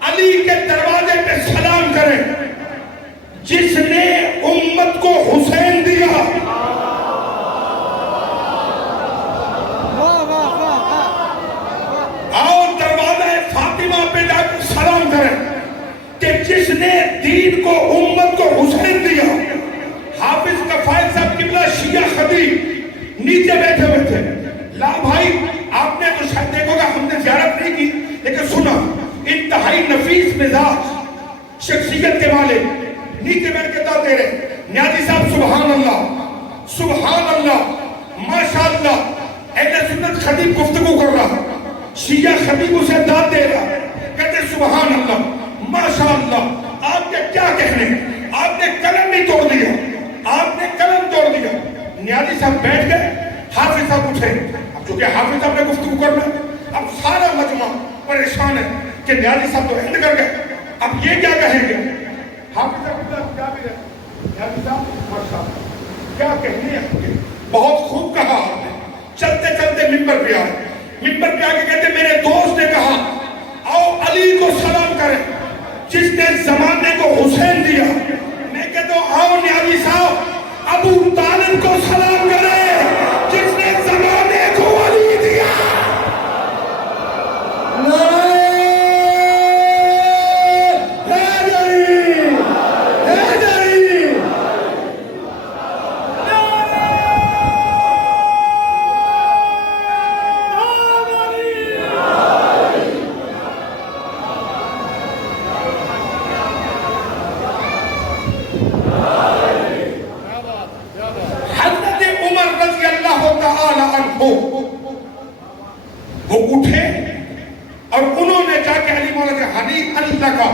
علی کے دروازے پہ سلام کریں جس نے امت کو حسین دیا۔ آؤ دروازہ فاطمہ پہ جا کر سلام کریں کہ جس نے دین کو امت کو حسین دیا۔ حافظ کفایت صاحب قبلہ شیعہ خطیب نیچے بیٹھے ہوئے تھے۔ لا بھائی آپ نے تو شاید دیکھو گا، ہم نے زیارت نہیں کی لیکن سنا، انتہائی نفیس مزاج شخصیت کے والے نیچے بیٹھ کے دعا دے رہے۔ نیازی صاحب سبحان اللہ سبحان اللہ ماشاءاللہ، اہل سنت خطیب گفتگو کر رہا، شیعہ خطیب اسے دعا دے رہا، کہتے سبحان اللہ ماشاءاللہ۔ آپ کے کیا کہنے، آپ نے قلم نہیں توڑ دیا، آپ نے قلم توڑ دیا۔ نیازی صاحب بیٹھ گئے، حافظ صاحب اٹھے۔ اب چونکہ حافظ صاحب نے گفتگو کرنا، اب سارا مجمع پریشان ہے کہ نیازی صاحب تو ہند کر گئے، اب یہ کیا کہیں گے؟ حافظ صاحب کیا بھی ہے، نیازی صاحب ماشاءاللہ کیا کہنے ہیں، بہت خوب کہا آپ نے۔ چلتے چلتے منبر پہ آئے، منبر پہ آگے کہتے میرے دوست نے کہا آؤ علی کو سلام کریں جس نے زمانے کو حسین دیا۔ میں کہتا ہوں آؤ نیازی صاحب ابو طالب کو سلام کریں جس نے زمانے کو علی دیا۔ وہ اٹھے اور انہوں نے جا کے علی مولا سے حنی اللہ کا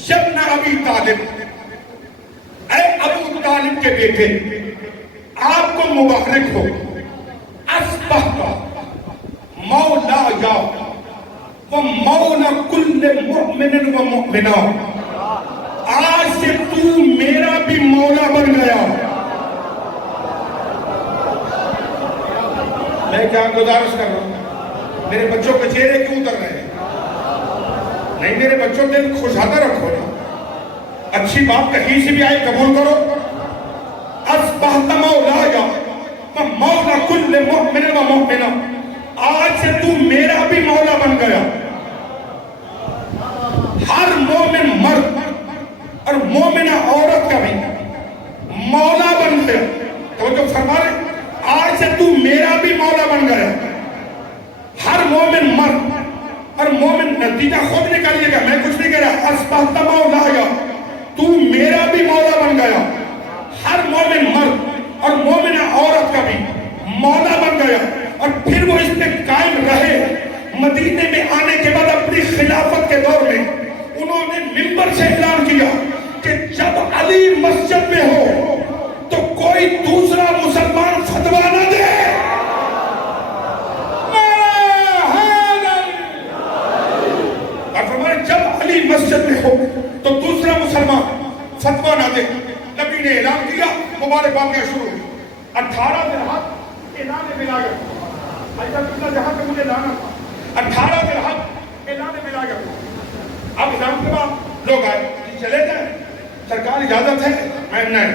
یبن ابی طالب، اے ابو طالب کے بیٹے آپ کو مبارک ہو، اصبحت مولا یا و مولا کل مؤمن و مؤمنہ، آج سے تو میرا بھی مولا بن گیا۔ میں کیا گزارش کر رہا ہوں، میرے بچوں کے چہرے کیوں اتر رہے ہیں؟ نہیں میرے بچوں دل خوشادہ رکھو نا، اچھی بات کہیں سے بھی آئے قبول کرو۔ اصبحت مولایا و مولا کل مؤمن و مؤمنہ، آج سے تو میرا بھی مولا بن گیا۔ ہر مومن مرد اور مومنہ عورت کا بھی مولا بن گیا۔ فرما رہے آج سے تو میرا بھی مولا بن گیا. ہر مومن مرد اور مومن نتیجہ خود نکالیے گا, میں کچھ نہیں کہہ رہا. اصبحت مولایا, تو میرا بھی مولا بن گیا. ہر مومن مرد اور مومن عورت کا بھی مولا بن گیا. اور پھر وہ اس پہ قائم رہے. مدینے میں آنے کے بعد اپنی خلافت کے دور میں انہوں نے منبر سے اعلان کیا کہ جب علی مسجد میں ہو تو کوئی دوسرا مسلمان فتویٰ نہ دے. اور فرمایا جب علی مسجد میں ہو تو دوسرا مسلمان فتویٰ نہ دے. نبی نے اعلان کیا, مبارک باقیہ شروع ہوئی. 18 درہم اعلان ولایت, ایسا کتنا جہاں پہ مجھے لانا تھا. 18 درہم اعلان ولایت. اب اعلان کے بعد لوگ آئے, چلے جائیں, سرکار اجازت ہے. میں نہیں,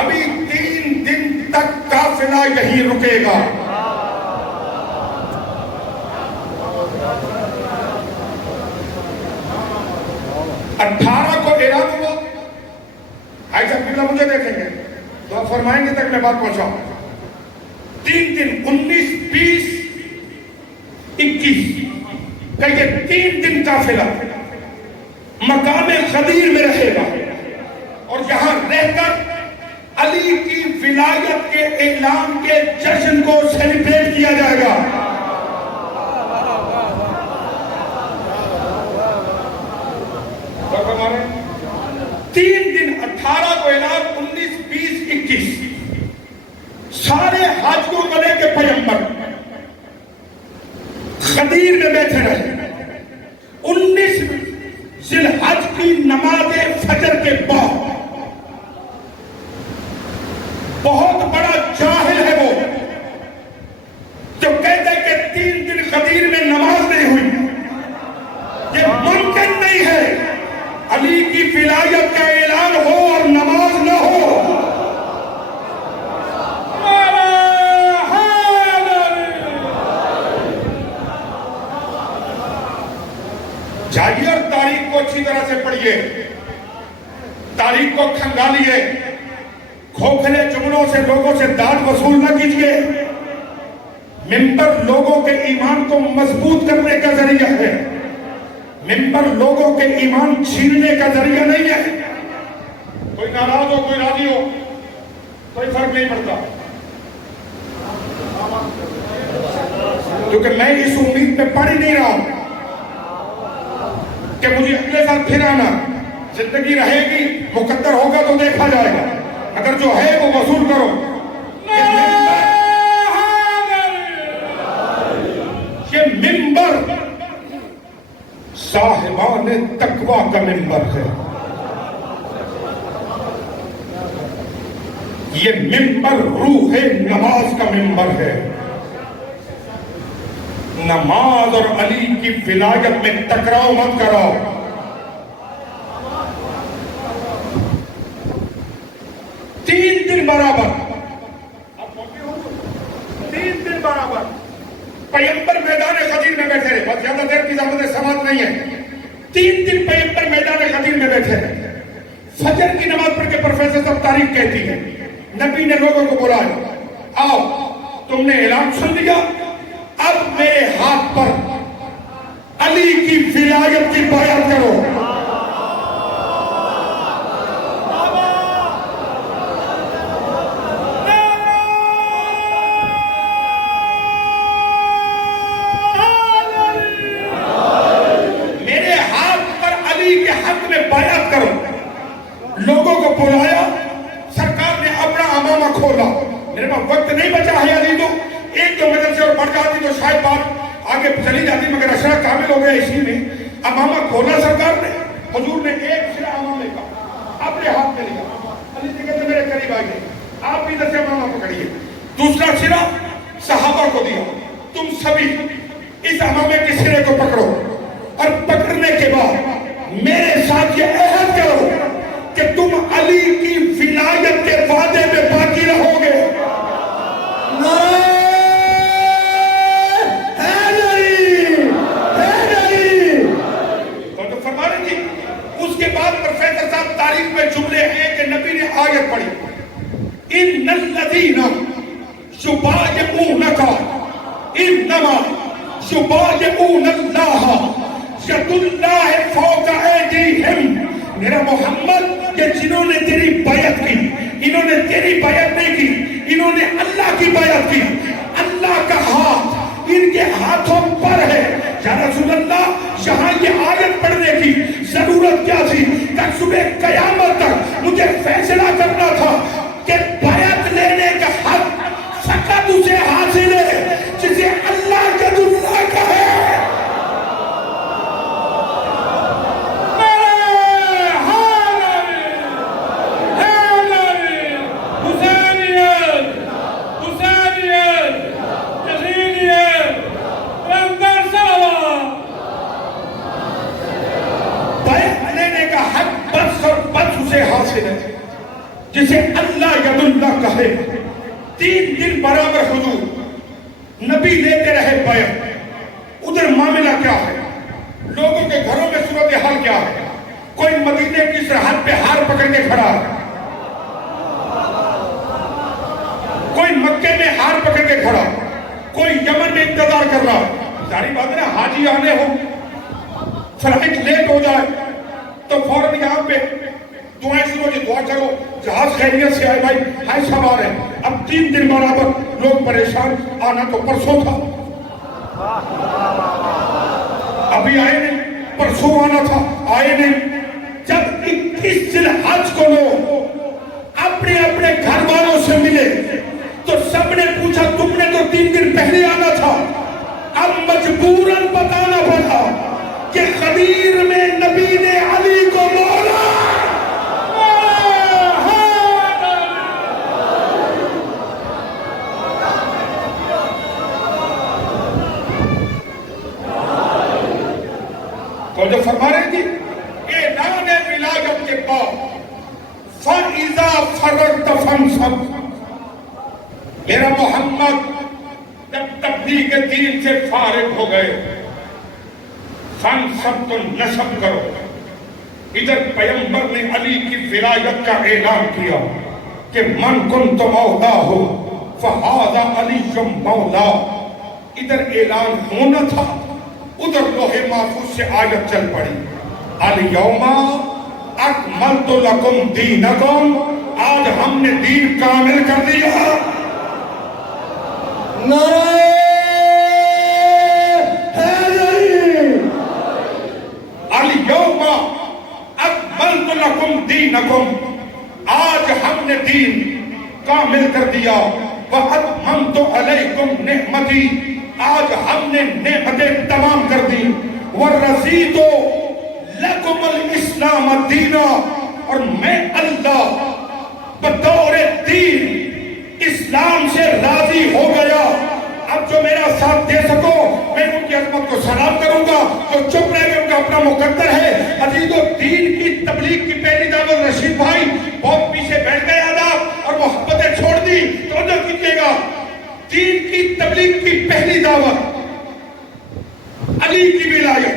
ابھی 3 دن تک قافلہ یہیں رکے گا. کو اعلان ہوا. ایسا قبلہ مجھے دیکھیں گے تو آپ فرمائیں گے تک میں بات پہنچاؤں. 3 دن 19 20 21 کہ یہ 3 دن قافلہ مقام غدیر میں رہے گا اور یہاں رہ کر علی کی ولایت کے اعلان کے جشن کو سیلیبریٹ کیا جائے گا. ہمارے 3 دن 18 کو اعلان, 19 20 21 سارے حاجیوں کو لے کے پیغمبر غدیر میں بیٹھے رہے. 19 ذی الحج کی نماز فجر کے بعد بہت بڑا جاہل ہے وہ جو کہتے ہیں کہ 3 دن غدیر میں نماز نہیں ہوئی. یہ ممکن نہیں ہے. علی کی ولایت کا اعلان ہو اور نماز نہ ہو. جائیے اور تاریخ کو اچھی طرح سے پڑھیے, تاریخ کو کھنگالیے. کھوکھلے جملوں سے لوگوں سے داد وصول نہ کیجیے. منبر لوگوں کے ایمان کو مضبوط کرنے کا ذریعہ ہے. منبر لوگوں کے ایمان چھیننے کا ذریعہ نہیں ہے. کوئی ناراض ہو کوئی راضی ہو کوئی فرق نہیں پڑتا, کیونکہ میں اس امید پہ پڑھ ہی نہیں رہا ہوں کہ مجھے اگلے سال پھر آنا. زندگی رہے گی, مقدر ہوگا تو دیکھا جائے گا, اگر جو ہے وہ وصول کرو. یہ منبر صاحبان تقوی کا منبر ہے. یہ منبر روح نماز کا منبر ہے. نماز اور علی کی ولایت میں ٹکراؤ مت کراؤ. تین دن برابر پیغمبر میدان غدیر میں بیٹھے رہے. بہت زیادہ دیر کی زحمت سماعت نہیں ہے. 3 دن پیغمبر میدان غدیر میں بیٹھے رہے. فجر کی نماز پڑھ کے پروفیسر صاحب تاریخ کہتی ہے نبی نے لوگوں کو بلایا, آؤ تم نے اعلان سن لیا, اب میرے ہاتھ پر علی کی ولایت کی بیعت کرو. لوگوں کو بلایا, سرکار نے اپنا امامہ کھولا. میرے پاس وقت نہیں بچا ہے عزیزو, ایک دو مدد سے اور بڑھ جاتی تو شاید بات آگے چلی جاتی, مگر اشرا کامل ہو گیا. اسی میں امامہ کھولا سرکار نے. حضور نے ایک سرا امامہ کا اپنے ہاتھ میں لیا. علی سے کہتے میرے قریب آئیے, آپ بھی ادھر سے امامہ پکڑیے. دوسرا سرا صحابہ کو دیا, تم سبھی اس امامے کے سرے کو پکڑو, اور پکڑنے کے بعد میرے ساتھ یہ عہد کرو کہ تم علی کی ولایت کے وعدے میں باقی رہو گے. تو فرما رہی تھی. اس کے بعد پروفیسر صاحب تاریخ میں جملے ہیں کہ آیت پڑھی, ان الذین یبایعونک انما یبایعون اللہ ید اللہ فوق ایدیہم. میرا محمد یہ جنہوں نے تیری بیعت کی, انہوں نے تیری بیعت نہیں کی, انہوں نے اللہ کی بیعت کی. اللہ کا ہاتھ ان کے ہاتھوں پر ہے. یا رسول اللہ یہاں یہ آیت پڑھنے کی ضرورت کیا تھی؟ کہ صبح قیامت تک مجھے فیصلہ کرنا تھا کہ بیعت لینے کا حق فقط اسے حاصل ہے جسے اللہ کے اللہ کا ہے. جسے اللہ ید اللہ کہے. 3 دن برابر حضور نبی لیتے رہے بیعت. ادھر معاملہ کیا ہے؟ لوگوں کے گھروں میں صورتحال کیا ہے؟ کوئی مدینے کی سرحد پہ ہار پکڑ کے کھڑا ہے, کوئی مکے میں ہار پکڑ کے کھڑا, کوئی یمن میں انتظار کر رہا. ظاہر بات ہے نا, حاجی آنے ہو, فلائٹ لیٹ ہو جائے تو فوراً یہاں پہ دعائیں شروع ہو جائے, دعا کرو جہاز خیریت سے آئے بھائی, ہائی سوار ہے. اب 3 دن برابر لوگ پریشان, آنا تو پرسوں تھا, ابھی آئے نہیں, پرسوں آنا تھا, آئے نہیں. جب 21 ذی الحج کو لوگ اپنے اپنے گھر والوں سے ملے تو سب نے پوچھا تم نے تو 3 دن پہلے آنا تھا. اب مجبوراً بتانا پڑا کہ غدیر میں نبی نے علی کو مولا. تو جو فرما رہے تھی اعلان ولایت کے بعد فَإِذَا فَرَغْتَ فَانْصَبْ. میرا محمد جب تبلیغ دین سے فارغ ہو گئے, فَانْصَبْ تو نصب کرو. ادھر پیغمبر نے علی کی ولایت کا اعلان کیا کہ من کنت مولاه فَهَذَا عَلِيٌّ مَوْلَاهُ. ادھر اعلان ہونا تھا, ادھر لوح محفوظ سے آیت چل پڑی, الیوم اکملت لکم دینکم. آج ہم نے دین کامل کر دیا. نعرہ حیدری. الیوم اکملت لکم دینکم. آج ہم نے دین کامل کر دیا. وَأَتْمَمْتُ عَلَيْكُمْ نِعْمَتِي. آج ہم نے نعمتیں تمام کر دی. وَرَضِيتُ لَكُمُ الْإِسْلَامَ دِينًا. اور میں اللہ بطور دین اسلام سے راضی ہو گیا. اب جو میرا ساتھ دے سکو میں ان کی عظمت کو سلام کروں گا, جو چپ رہے گا ان کا اپنا مقدر ہے. عزیز و دین کی تبلیغ کی پہلی دعوت رشید بھائی بہت پیچھے بیٹھ گئے آداب اور محبتیں چھوڑ دی. توجہ کیجیے گا, دین کی تبلیغ کی پہلی دعوت علی کی ولایت.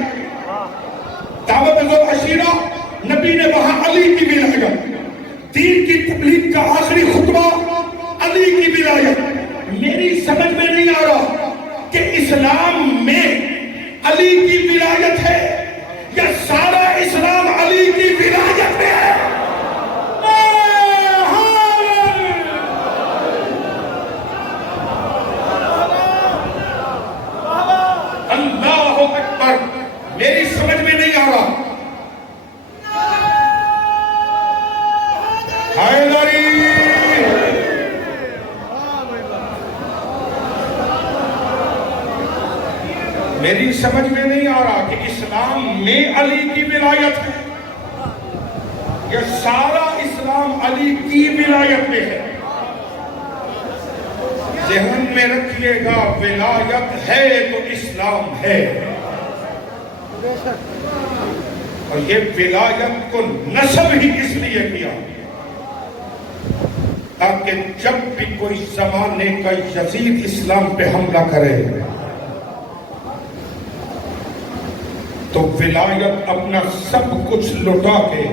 دعوت ذو عشیرہ نبی نے وہاں علی کی ولایت. دین کی تبلیغ کا آخری خطبہ علی کی ولایت. میری سمجھ میں نہیں آ رہا کہ اسلام میں علی کی ولایت ہے یا سارا اسلام علی کی ولایت میں ہے. اللہ اکبر, میری سمجھ میں نہیں آ رہا. حیدری میری سمجھ میں نہیں آ رہا کہ اسلام میں علی کی ولایت ہے یا سارا اسلام علی کی ولایت میں ہے. ذہن میں رکھیے گا, ولایت ہے تو اسلام ہے. اور یہ ولایت کو نسب ہی اس لیے کیا تاکہ جب بھی کوئی زمانے کا یزید اسلام پہ حملہ کرے تو ولایت اپنا سب کچھ لٹا کے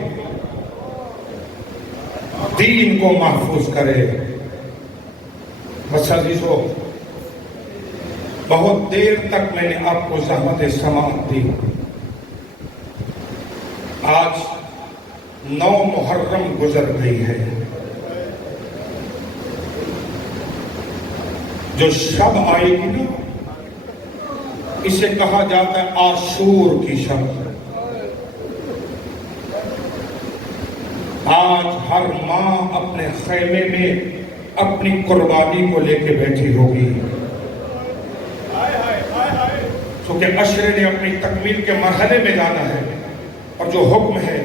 دین کو محفوظ کرے۔ بس عزیزو، بہت دیر تک میں نے آپ کو زحمت سماعت دی۔ آج 9 محرم گزر گئی ہے۔ جو شب آئے گی نا، اسے کہا جاتا ہے عاشور کی شب۔ آج ہر ماں اپنے خیمے میں اپنی قربانی کو لے کے بیٹھی ہوگی، کیونکہ عشرے نے اپنی تکمیل کے مرحلے میں جانا ہے، اور جو حکم ہے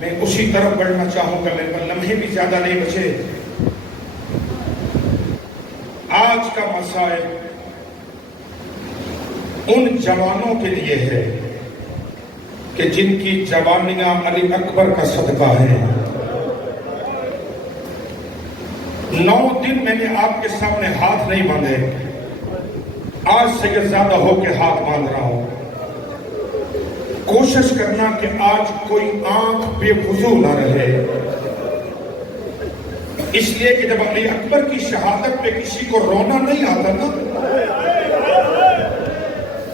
میں اسی طرف بڑھنا چاہوں گا۔ میرے پاس لمحے بھی زیادہ نہیں بچے۔ آج کا مسائل ان جوانوں کے لیے ہے کہ جن کی جوانیاں علی اکبر کا صدقہ ہے۔ 9 دن میں نے آپ کے سامنے ہاتھ نہیں باندھے، آج سے یہ زیادہ ہو کے ہاتھ باندھ رہا ہوں۔ کوشش کرنا کہ آج کوئی آنکھ بے وضو نہ رہے، اس لیے کہ جب علی اکبر کی شہادت پہ کسی کو رونا نہیں آتا نا،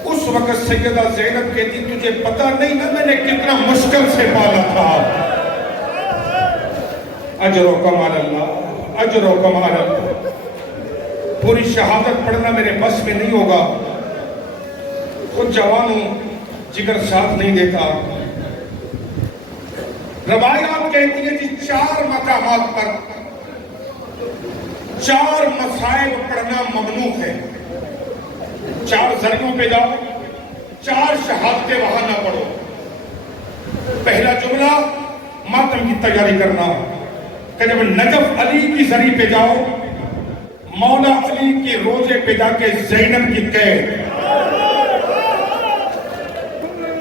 اس وقت سیدہ زینب کہتی تجھے پتا نہیں نا میں نے کتنا مشکل سے پالا تھا۔ اجر و کمال اللہ، اجر و کمال اللہ۔ پوری شہادت پڑھنا میرے بس میں نہیں ہوگا، خود جوانوں جگر ساتھ نہیں دیتا۔ روایات کہتی ہیں جی 4 مقامات پر 4 مسائل پڑھنا ممنوع ہے۔ 4 ذریعوں پہ جاؤ، 4 شہادتیں وہاں نہ پڑھو۔ پہلا جملہ ماتم کی تیاری کرنا کہ جب نجف علی کی ذریع پہ جاؤ، مولا علی کی روزے پہ جا کے زینب کی قید۔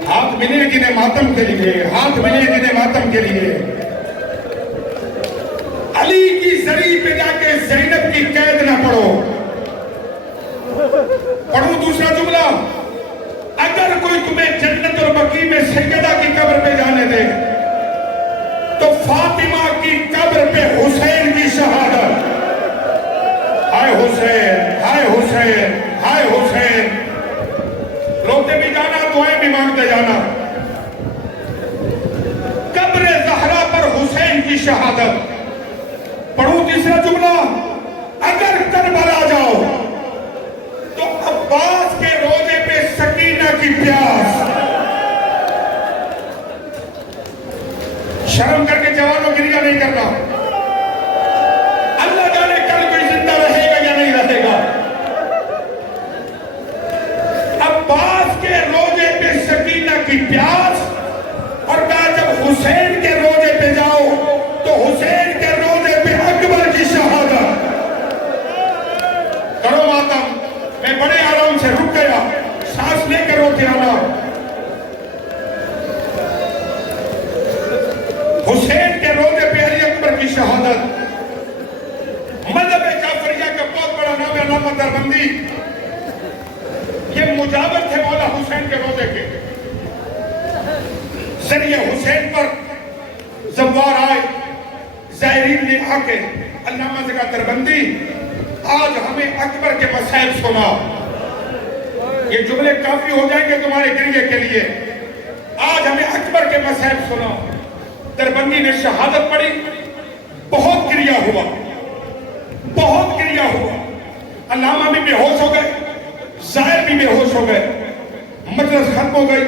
ہاتھ ملے جنہیں ماتم کے لیے، ہاتھ ملے جنہیں ماتم کے لیے۔ علی کی ذریع پہ جا کے زینب کی قید نہ پڑھو۔ پڑھو دوسرا جملہ، اگر کوئی تمہیں جنت البقیع میں سیدہ کی قبر پہ جانے دے تو فاطمہ کی قبر پہ حسین کی شہادت۔ ہائے حسین، ہائے حسین، ہائے حسین۔ روتے بھی جانا، دعائیں بھی مانگتے جانا۔ قبر زہرا پر حسین کی شہادت۔ پڑھو تیسرا جملہ، اگر کربلا جاؤ تو عباس کے روزے پہ سکینہ کی پیاس۔ شرم کر کے جوانوں گریہ نہیں کرنا، اللہ جانے کل کوئی زندہ رہے گا یا نہیں رہے گا۔ عباس کے روزے پہ سکینہ کی پیاس، اور کہا جب حسین کے روزے پہ جاؤ تو حسین کے روزے پہ اکبر کی شہادت۔ کرو ماتم۔ میں بڑے آرام سے رک گیا، سانس لے کر روتے آنا۔ حسین کے روزے پہ علی اکبر کی شہادت۔ مذہب جعفریہ کا بہت بڑا نام ہے علامہ دربندی، یہ مجاور تھے مولا حسین کے روزے کے۔ ذریعہ حسین پر زوار آئے، زائرین نے آ کے علامہ جگہ دربندی آج ہمیں اکبر کے مسائل سنا۔ یہ جملے کافی ہو جائیں گے تمہارے گریہ کے لیے۔ آج ہمیں اکبر کے مسائل سنا۔ دربندی نے شہادت پڑھی، بہت گریہ ہوا، بہت گریہ ہوا۔ علامہ بھی بے ہوش ہو گئے، زائر بھی بے ہوش ہو گئے۔ مجلس ختم ہو گئی،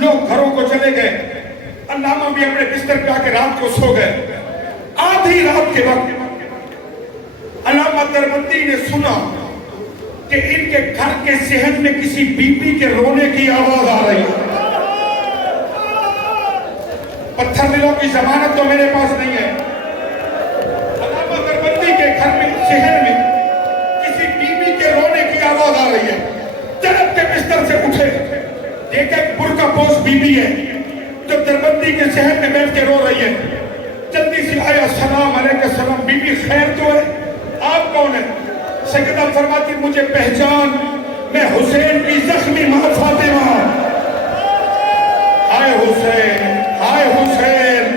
لوگ گھروں کو چلے گئے۔ علامہ بھی اپنے بستر پہ آ کے رات کو سو گئے۔ آدھی رات کے وقت علامہ دربندی نے سنا کہ ان کے گھر کے صحن میں کسی بی بی کے رونے کی آواز آ رہی ہے۔ پتھر دلوں کی ضمانت تو میرے پاس نہیں ہے۔ علامہ دربندی کے گھر میں صحن میں کسی بی بی کے رونے کی آواز آ رہی ہے۔ جلد کے بستر سے اٹھے، دیکھے برقع پوش بی بی ہے جو دربندی کے صحن میں بیٹھ کے رو رہی ہے۔ جلدی سے آیا، السلام علیکم، السلام، بی بی خیر تو ہے؟ آپ کون ہیں؟ سیدہ فرماتی مجھے پہچان، میں حسین کی زخمی ماں فاطمہ۔ ہائے حسین، ہائے حسین،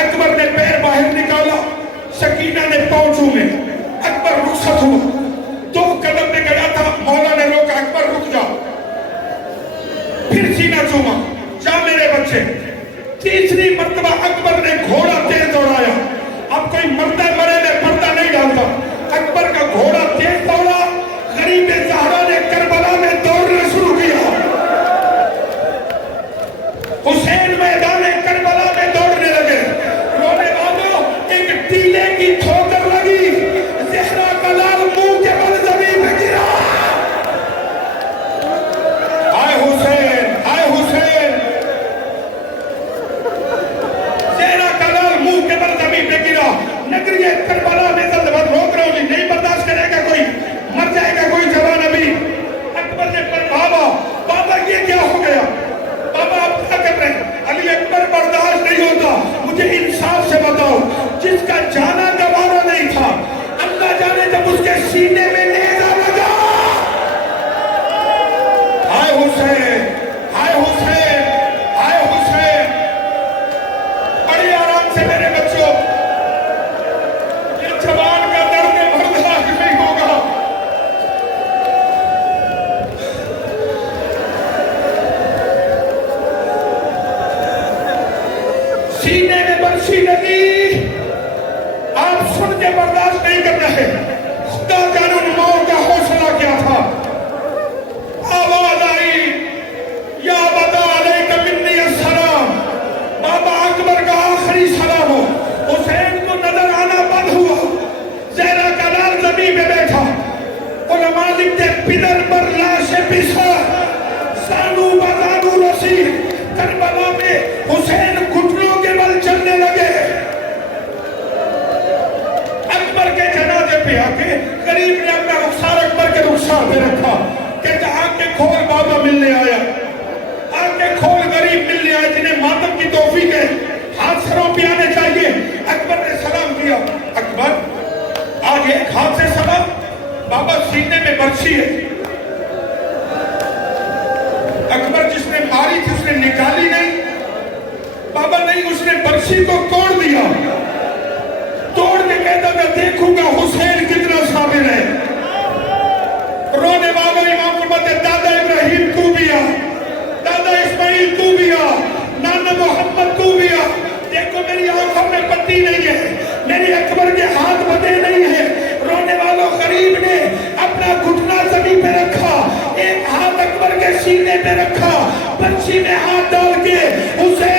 اکبر نے پیر باہر نکالا، سکینہ نے پاؤں چومے، اکبر رخصت ہوا، 2 قدم میں گیا تھا، مولا نے روکا، اکبر رک جا، پھر سینہ چوما، جا میرے بچے۔ تیسری مرتبہ اکبر نے گھوڑا تیز دوڑایا، اب کوئی مردہ مرے میں پردہ نہیں ڈالتا، اکبر کا گھوڑا تیز دوڑا، غریب زہرا نے کربلا میں دوڑنا شروع کیا، حسین میدان کربلا میں دوڑنے لگے، رونے والوں ایک ٹیلے کی ٹھوکر لگی، زہرا کا لال منہ کے بل زمین پہ گرا، آئے حسین، آئے حسین، زہرا کا لال منہ کے بل زمین پہ گرا، نگری کربلا میں زلزلہ روک رہا ہوں، نہیں برداشت کرے گا کوئی، مر جائے گا کوئی جوان ابھی۔ اکبر نے بابا بابا یہ کیا ہو گیا، بابا آپ کیا کر رہے ہیں؟ علی اکبر برداشت نہیں ہوتا، مجھے انصاف سے بتاؤ، جس کا جانا گوارا نہیں تھا، اللہ جانے جب اس کے سینے میں نیزہ لگا، ہائے حسین، ہائے حسین، ہائے حسین، بڑی آرام سے میرے بچوں، یہ جوان کا درد برداشت نہیں ہوگا۔ سینے میں برسی لگی، آپ سن کے برداشت نہیں کر رہے، خدا جانو موت کا حوصلہ کیا تھا، آواز آئی، یا بدا علیک منی السلام، بابا اکبر کا آخری سلام ہو، حسین کو نظر آنا بند ہوا، زہرا کا لال زمین میں بیٹھا، علماء لکھتے پدر پر لاش بسار، سانو بزانو رسید، کربلا میں حسین گھٹنوں کے بل چلنے لگے، اکبر کے جنازے پہ آ کے غریب نے اپنا رخسار اکبر کے رخسار پہ رکھا، کہتا آنکھیں کھول بابا ملنے آیا، آنکھیں کھول غریب ملنے آیا، جنہیں ماتم کی توفیق ہے، ہاتھ سروں پہ آنے چاہیے۔ اکبر نے سلام کیا، اکبر آج ایک ہاتھ سے سلام، بابا سینے میں برچی ہے، اکبر جس نے ماری تھی اس نے نکالی نہیں، بابا نہیں، اس نے برچی کو توڑ دیا، توڑ کے کہتا میں دیکھوں گا حسین کتنا صابر ہے، رونے والوں امام فرماتے دادا ابراہیم تو بھی آ، دادا اسماعیل تو بھی آ، نانا محمد تو بھی آ، دیکھو میری آنکھوں میں پٹی نہیں ہے، میری اکبر کے ہاتھ بدے نہیں ہے، رونے والوں غریب نے اپنا گھٹنا زمین پہ رکھا، ایک ہاتھ اکبر کے سینے پہ رکھا، برچی میں ہاتھ ڈال کے حسین